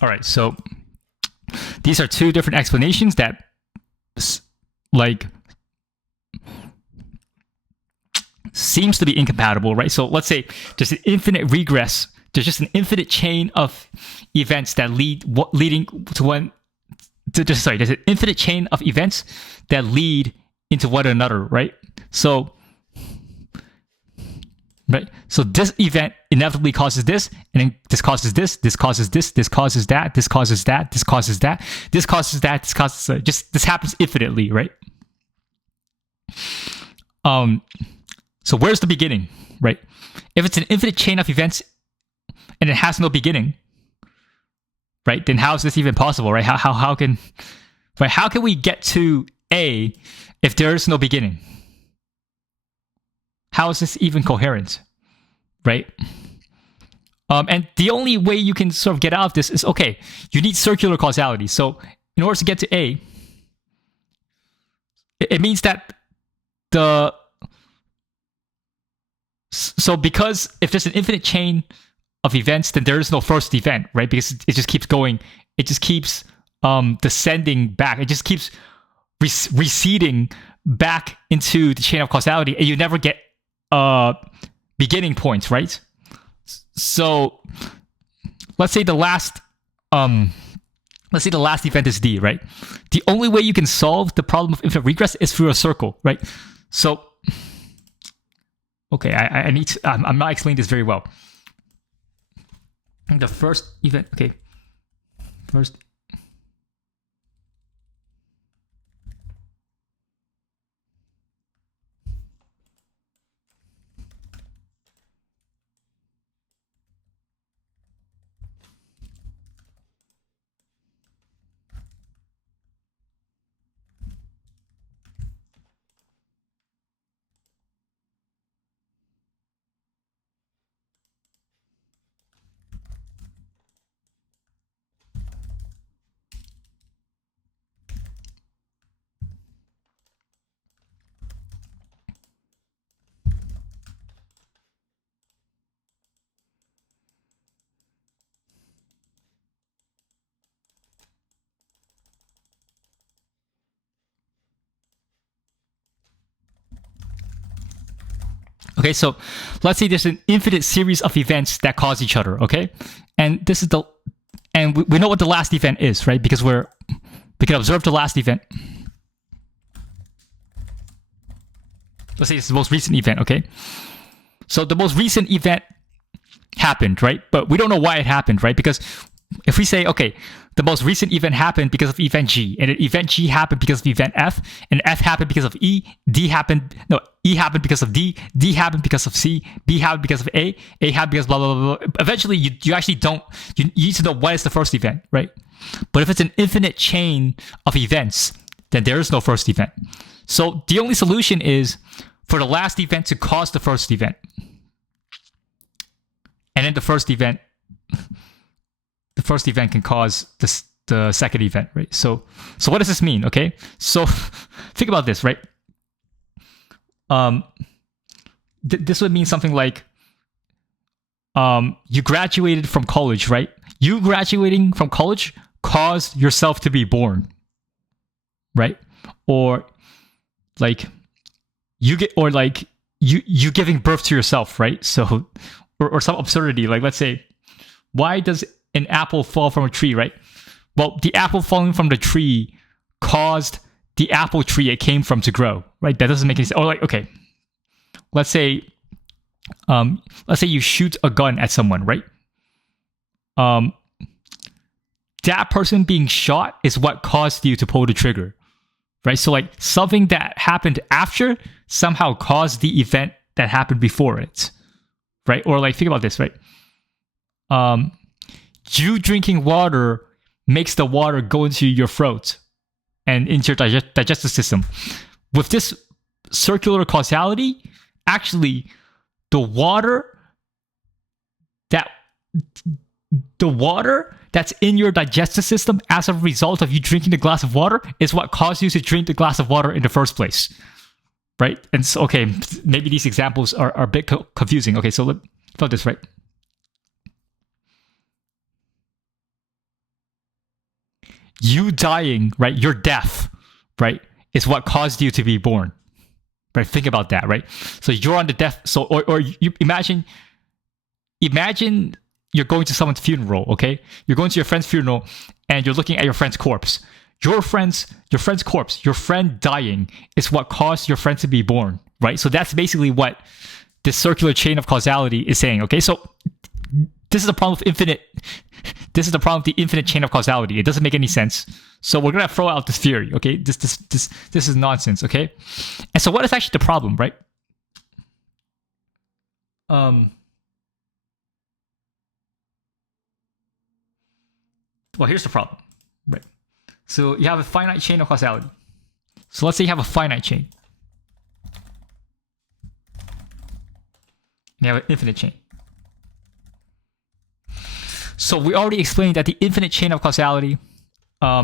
All right, so these are two different explanations that, like, seems to be incompatible, right? So let's say there's an infinite regress. There's just an infinite chain of events that leading to one. Sorry, there's an infinite chain of events that lead into one another, right? So, right. So this event inevitably causes this, and then this causes this. This causes this. This causes that. This causes that. This causes that. This causes that. This causes just this happens infinitely, right? So where's the beginning, right? If it's an infinite chain of events and it has no beginning, right? Then how is this even possible, right? How can we get to A if there is no beginning? How is this even coherent, right? And the only way you can sort of get out of this is, okay, you need circular causality. So in order to get to A, it means that so because if there's an infinite chain of events, then there is no first event, right? Because it just keeps going. It just keeps descending back. It just keeps receding back into the chain of causality, and you never get beginning points, right? So let's say the last event is D, right? The only way you can solve the problem of infinite regress is through a circle, right? So okay, I need to, I'm not explaining this very well. The first event, okay. First. Okay, so let's say there's an infinite series of events that cause each other, okay? And this is we know what the last event is, right? Because we can observe the last event. Let's say it's the most recent event, okay? So the most recent event happened, right? But we don't know why it happened, right? Because if we say, okay, the most recent event happened because of event G, and event G happened because of event F, and F happened because of E happened because of D happened because of C, B happened because of A happened because blah, blah, blah, blah. Eventually, you actually don't, you need to know what is the first event, right? But if it's an infinite chain of events, then there is no first event. So the only solution is for the last event to cause the first event. And then the first event can cause the second event, right? So what does this mean? Okay, so think about this, right? This would mean something like, you graduated from college, right? You graduating from college caused yourself to be born, right? Or like you giving birth to yourself, right? So or some absurdity, like let's say, why does an apple fall from a tree, right? Well, the apple falling from the tree caused the apple tree it came from to grow, right? That doesn't make any sense. Or like, okay, let's say you shoot a gun at someone, right? that person being shot is what caused you to pull the trigger, right? So like something that happened after somehow caused the event that happened before it, right? Or like think about this, right? You drinking water makes the water go into your throat and into your digestive system. With this circular causality, actually, the water that's in your digestive system as a result of you drinking the glass of water is what caused you to drink the glass of water in the first place, right? And so, okay, maybe these examples are a bit confusing. Okay, so let's put this, right? You dying, right? Your death, right, is what caused you to be born, right? Think about that, right? So you're on the death. So, or you imagine you're going to someone's funeral, okay? You're going to your friend's funeral, and you're looking at your friend's corpse. Your friend's corpse, your friend dying, is what caused your friend to be born, right? So that's basically what this circular chain of causality is saying, okay? So this is the problem with infinite. This is the problem with the infinite chain of causality. It doesn't make any sense. So we're gonna throw out this theory, okay? This is nonsense, okay? And so what is actually the problem, right? Well, here's the problem, right? So you have a finite chain of causality. So let's say you have a finite chain. You have an infinite chain. So we already explained that the infinite chain of causality,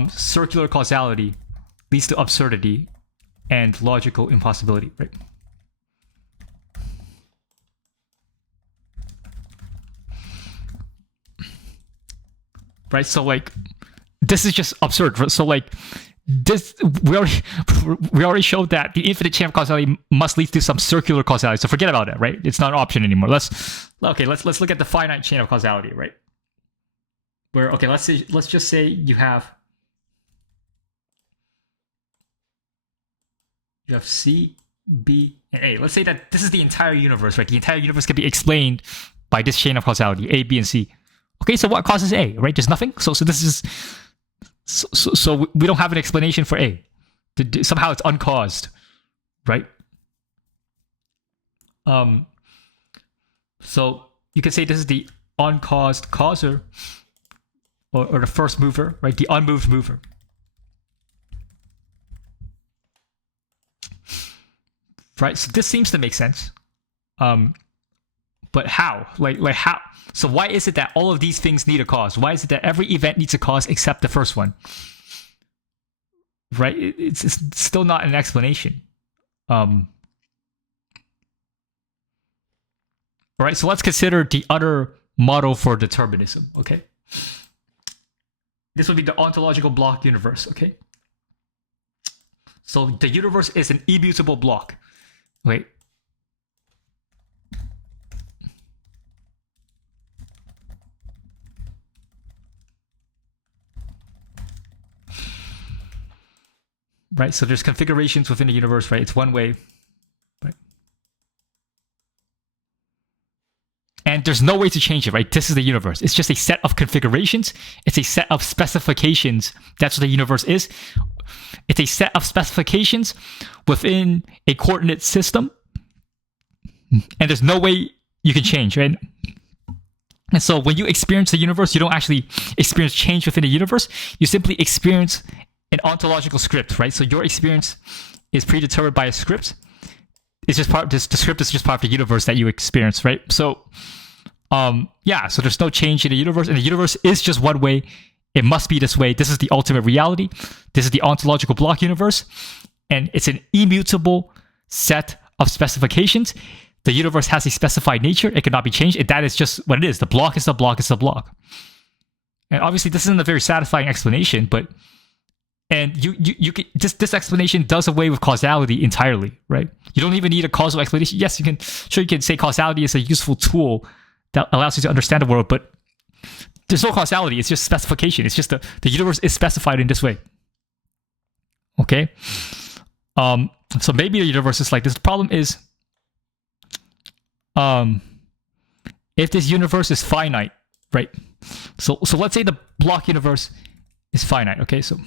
circular causality, leads to absurdity and logical impossibility, right? Right, so like this is just absurd. So like this, we already showed that the infinite chain of causality must lead to some circular causality. So forget about it, right? It's not an option anymore. Let's look at the finite chain of causality, right? Where, okay, let's just say you have C, B, and A. Let's say that this is the entire universe, right? The entire universe can be explained by this chain of causality, A, B, and C. Okay, so what causes A, right? There's nothing. So this is so we don't have an explanation for A. Somehow it's uncaused, right? So you can say this is the uncaused causer, or the first mover, right? The unmoved mover. Right? So this seems to make sense. But how? Like how? So why is it that all of these things need a cause? Why is it that every event needs a cause except the first one? Right? It's still not an explanation. All right, so let's consider the other model for determinism, okay? This would be the ontological block universe, okay? So the universe is an immutable block. Wait. Right, so there's configurations within the universe, right? It's one way, right? And there's no way to change it, right? This is the universe. It's just a set of configurations. It's a set of specifications. That's what the universe is. It's a set of specifications within a coordinate system. And there's no way you can change, right? And so when you experience the universe, you don't actually experience change within the universe. You simply experience an ontological script, right? So your experience is predetermined by a script. It's just part. The script is just part of the universe that you experience, right? So, yeah. So there's no change in the universe, and the universe is just one way. It must be this way. This is the ultimate reality. This is the ontological block universe, and it's an immutable set of specifications. The universe has a specified nature. It cannot be changed. And that is just what it is. The block is the block is the block. And obviously, this isn't a very satisfying explanation, but. And you can, this explanation does away with causality entirely, right? You don't even need a causal explanation. Yes, you can say causality is a useful tool that allows you to understand the world, but there's no causality. It's just specification. It's just the universe is specified in this way. Okay? So maybe the universe is like this. The problem is, if this universe is finite, right? So let's say the block universe is finite. Okay, so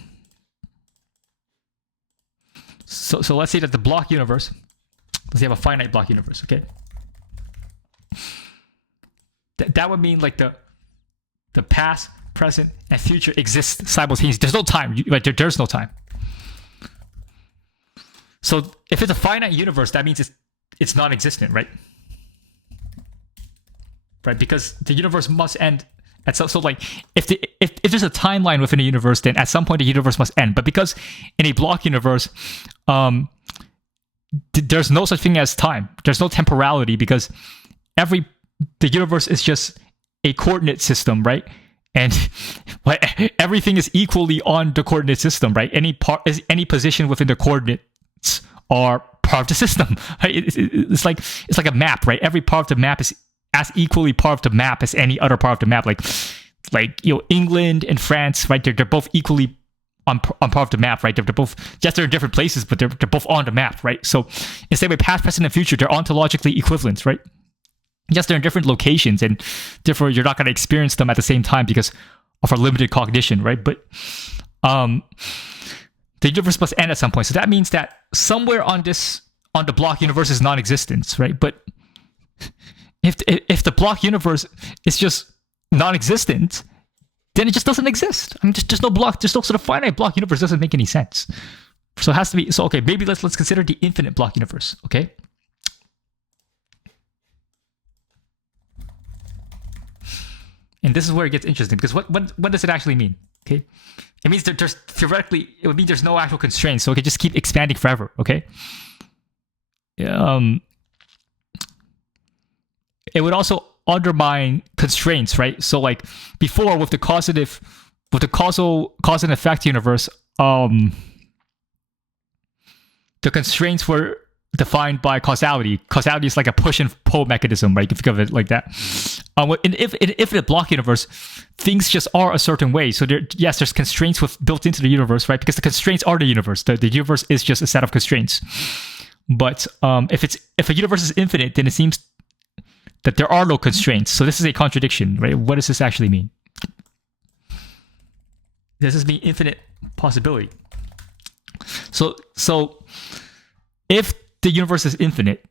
let's say that the block universe, let's say you have a finite block universe. Okay, that would mean like the past, present, and future exist simultaneously. There's no time. There's no time. So if it's a finite universe, that means it's non-existent, right? Right, because the universe must end at so like if there's a timeline within a universe, then at some point the universe must end. But because in a block universe, there's no such thing as time. There's no temporality because the universe is just a coordinate system, right? And everything is equally on the coordinate system, right? Any position within the coordinates are part of the system. Right? It's like a map, right? Every part of the map is as equally part of the map as any other part of the map. Like England and France, right? They're both equally on part of the map, right? They're both, yes, they're in different places, but they're both on the map, right? So in the same way, past, present, and future, they're ontologically equivalent, right? Yes, they're in different locations, and therefore you're not going to experience them at the same time because of our limited cognition, right? But the universe must end at some point. So that means that somewhere on the block universe is non-existence, right? But if the block universe is just non-existent, then it just doesn't exist. I mean, there's no block, there's no sort of finite block universe. Doesn't make any sense. So it has to be. So okay, maybe let's consider the infinite block universe. Okay. And this is where it gets interesting because what does it actually mean? Okay, it means that there's theoretically it would mean there's no actual constraints, so it could just keep expanding forever. Okay. It would also undermine constraints, right? So like before with the cause and effect universe, the constraints were defined by causality. Causality is like a push and pull mechanism, right? You can think of it like that. In infinite block universe, things just are a certain way. So there's constraints built into the universe, right? Because the constraints are the universe. The universe is just a set of constraints. But if a universe is infinite, then it seems that there are no constraints. So this is a contradiction, right? What does this actually mean? Does this mean infinite possibility? So if the universe is infinite,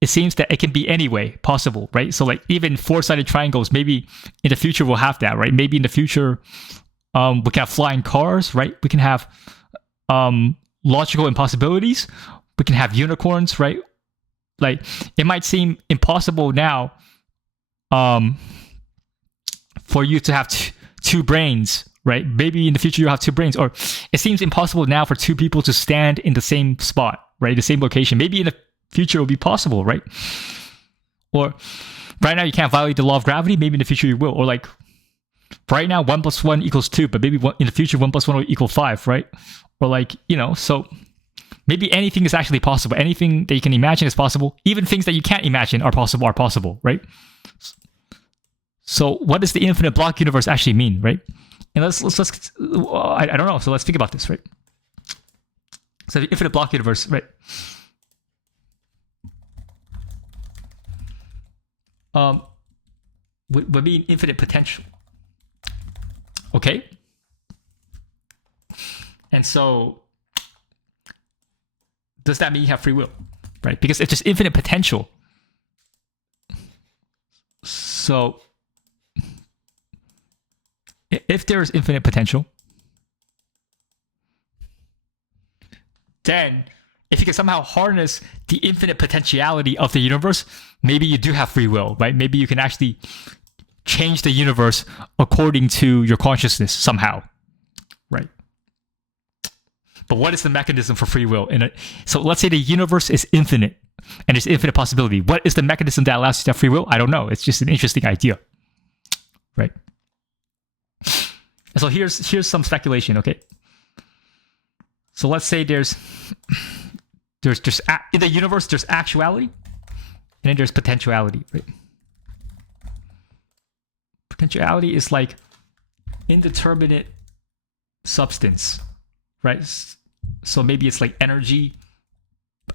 it seems that it can be any way possible, right? So like even four-sided triangles, maybe in the future we'll have that, right? Maybe in the future we can have flying cars, right? We can have logical impossibilities. We can have unicorns, right? Like it might seem impossible now for you to have two brains, right? Maybe in the future you'll have two brains, or it seems impossible now for two people to stand in the same spot, right? The same location. Maybe in the future it'll be possible, right? Or right now you can't violate the law of gravity. Maybe in the future you will. Or like right now 1 + 1 = 2, but maybe in the future 1 + 1 will equal 5, right? Or like, so maybe anything is actually possible. Anything that you can imagine is possible. Even things that you can't imagine are possible, right? So what does the infinite block universe actually mean, right? And let's I don't know. So let's think about this, right? So the infinite block universe, right? Would mean infinite potential. Okay? And so does that mean you have free will, right? Because it's just infinite potential. So if there is infinite potential, then if you can somehow harness the infinite potentiality of the universe, maybe you do have free will, right? Maybe you can actually change the universe according to your consciousness somehow, right? But what is the mechanism for free will? So let's say the universe is infinite and there's infinite possibility. What is the mechanism that allows you to have free will? I don't know. It's just an interesting idea, right? And so here's some speculation, okay? So let's say there's in the universe there's actuality and then there's potentiality, right? Potentiality is like indeterminate substance, right? So maybe it's like energy,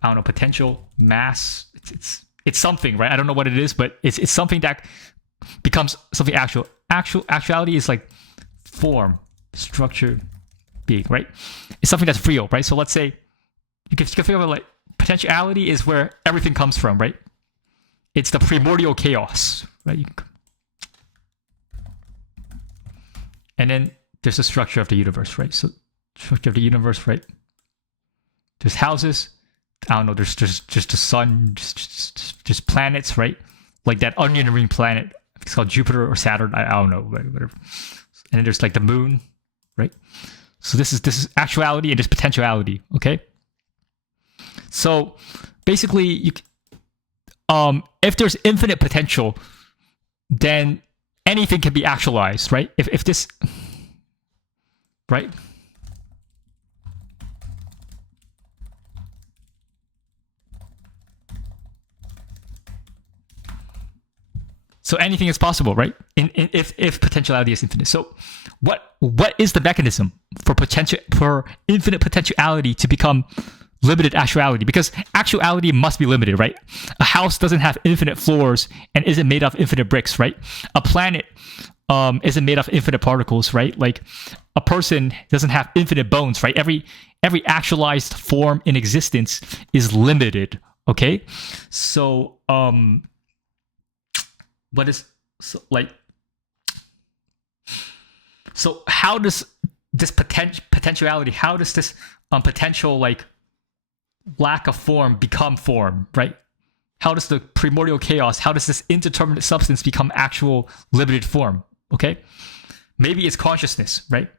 I don't know, potential, mass. It's something, right? I don't know what it is, but it's something that becomes something actual. Actuality is like form, structured being, right? It's something that's real, right? So let's say you can think of it like potentiality is where everything comes from, right? It's the primordial chaos, right? And then there's the structure of the universe, right? So structure of the universe, right? There's houses. I don't know. There's just the sun, just planets, right? Like that onion ring planet. It's called Jupiter or Saturn. I don't know, whatever. And then there's like the moon, right? So this is actuality and there's potentiality. Okay. So basically, if there's infinite potential, then anything can be actualized, right? If this, right? So anything is possible, right? If potentiality is infinite. So what is the mechanism for infinite potentiality to become limited actuality? Because actuality must be limited, right? A house doesn't have infinite floors and isn't made of infinite bricks, right? A planet isn't made of infinite particles, right? Like a person doesn't have infinite bones, right? Every actualized form in existence is limited. Okay, so what is so like? So how does this potentiality? How does this potential like lack of form become form, right? How does the primordial chaos? How does this indeterminate substance become actual limited form? Okay, maybe it's consciousness, right?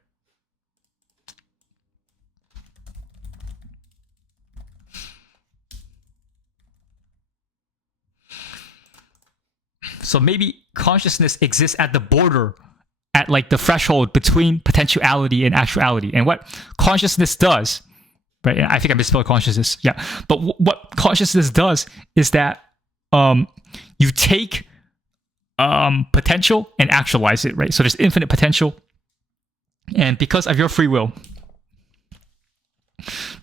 So maybe consciousness exists at the border, at like the threshold between potentiality and actuality. And what consciousness does, right? And I think I misspelled consciousness. Yeah. But what consciousness does is that you take potential and actualize it, right? So there's infinite potential. And because of your free will,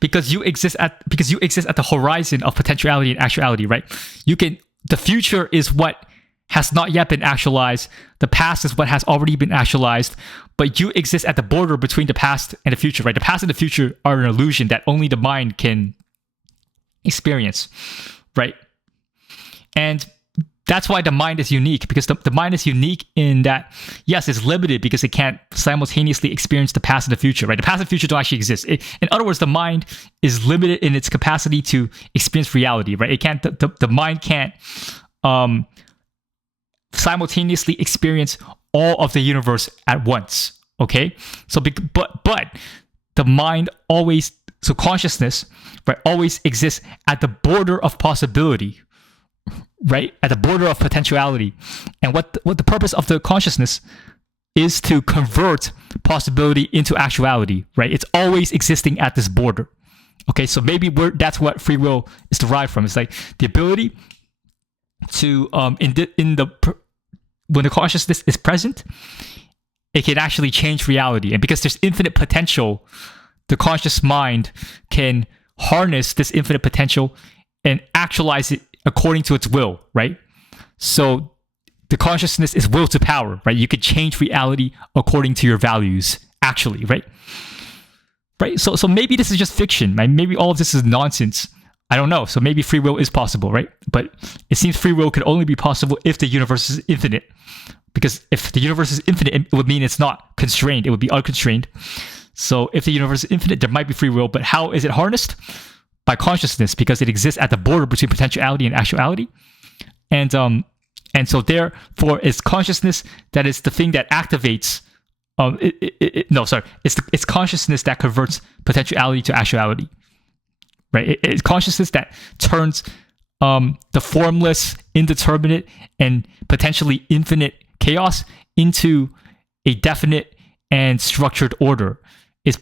because you exist at the horizon of potentiality and actuality, right? The future is what has not yet been actualized. The past is what has already been actualized, but you exist at the border between the past and the future, right? The past and the future are an illusion that only the mind can experience, right? And that's why the mind is unique, because the mind is unique in that, yes, it's limited because it can't simultaneously experience the past and the future, right? The past and future don't actually exist. In other words, the mind is limited in its capacity to experience reality, right? It can't. The mind can't simultaneously experience all of the universe at once. Okay, so but the mind always, so consciousness, right, always exists at the border of possibility, right, at the border of potentiality. And what the purpose of the consciousness is to convert possibility into actuality, right? It's always existing at this border. Okay, so maybe that's what free will is derived from. It's like the ability to when the consciousness is present, it can actually change reality. And because there's infinite potential, the conscious mind can harness this infinite potential and actualize it according to its will, right? So the consciousness is will to power, right? You could change reality according to your values, actually, right? Right? So maybe this is just fiction, right? Maybe all of this is nonsense. I don't know. So maybe free will is possible, right? But it seems free will could only be possible if the universe is infinite. Because if the universe is infinite, it would mean it's not constrained. It would be unconstrained. So if the universe is infinite, there might be free will. But how is it harnessed? By consciousness, because it exists at the border between potentiality and actuality. And so therefore, it's consciousness that is the thing that activates. It's consciousness that converts potentiality to actuality. Right? It's consciousness that turns the formless, indeterminate, and potentially infinite chaos into a definite and structured order. It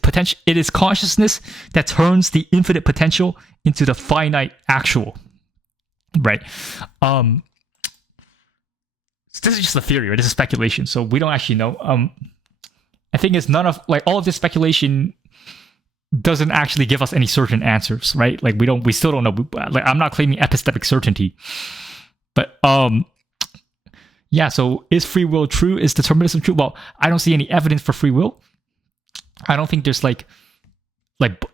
is consciousness that turns the infinite potential into the finite actual. Right? So this is just a theory, right? This is speculation, so we don't actually know. I think it's none of all of this speculation doesn't actually give us any certain answers, right? Like we still don't know. Like I'm not claiming epistemic certainty, but yeah. So is free will true? Is determinism true? Well, I don't see any evidence for free will. I don't think there's like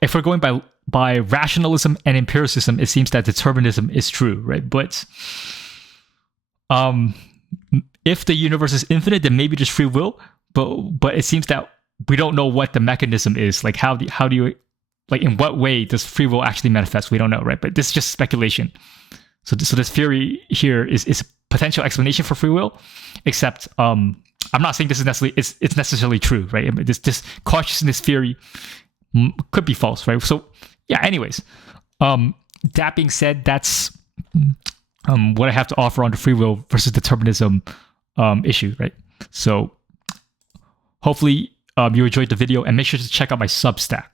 if we're going by rationalism and empiricism, it seems that determinism is true, right? But if the universe is infinite, then maybe there's free will. But it seems that we don't know what the mechanism is. Like how do you, like, in what way does free will actually manifest? We don't know, right? But this is just speculation. So this theory here is a potential explanation for free will, except I'm not saying this is necessarily it's necessarily true, right? I mean, this consciousness theory could be false, right? So yeah. Anyways, that being said, that's what I have to offer on the free will versus determinism issue, right? So hopefully you enjoyed the video, and make sure to check out my Substack.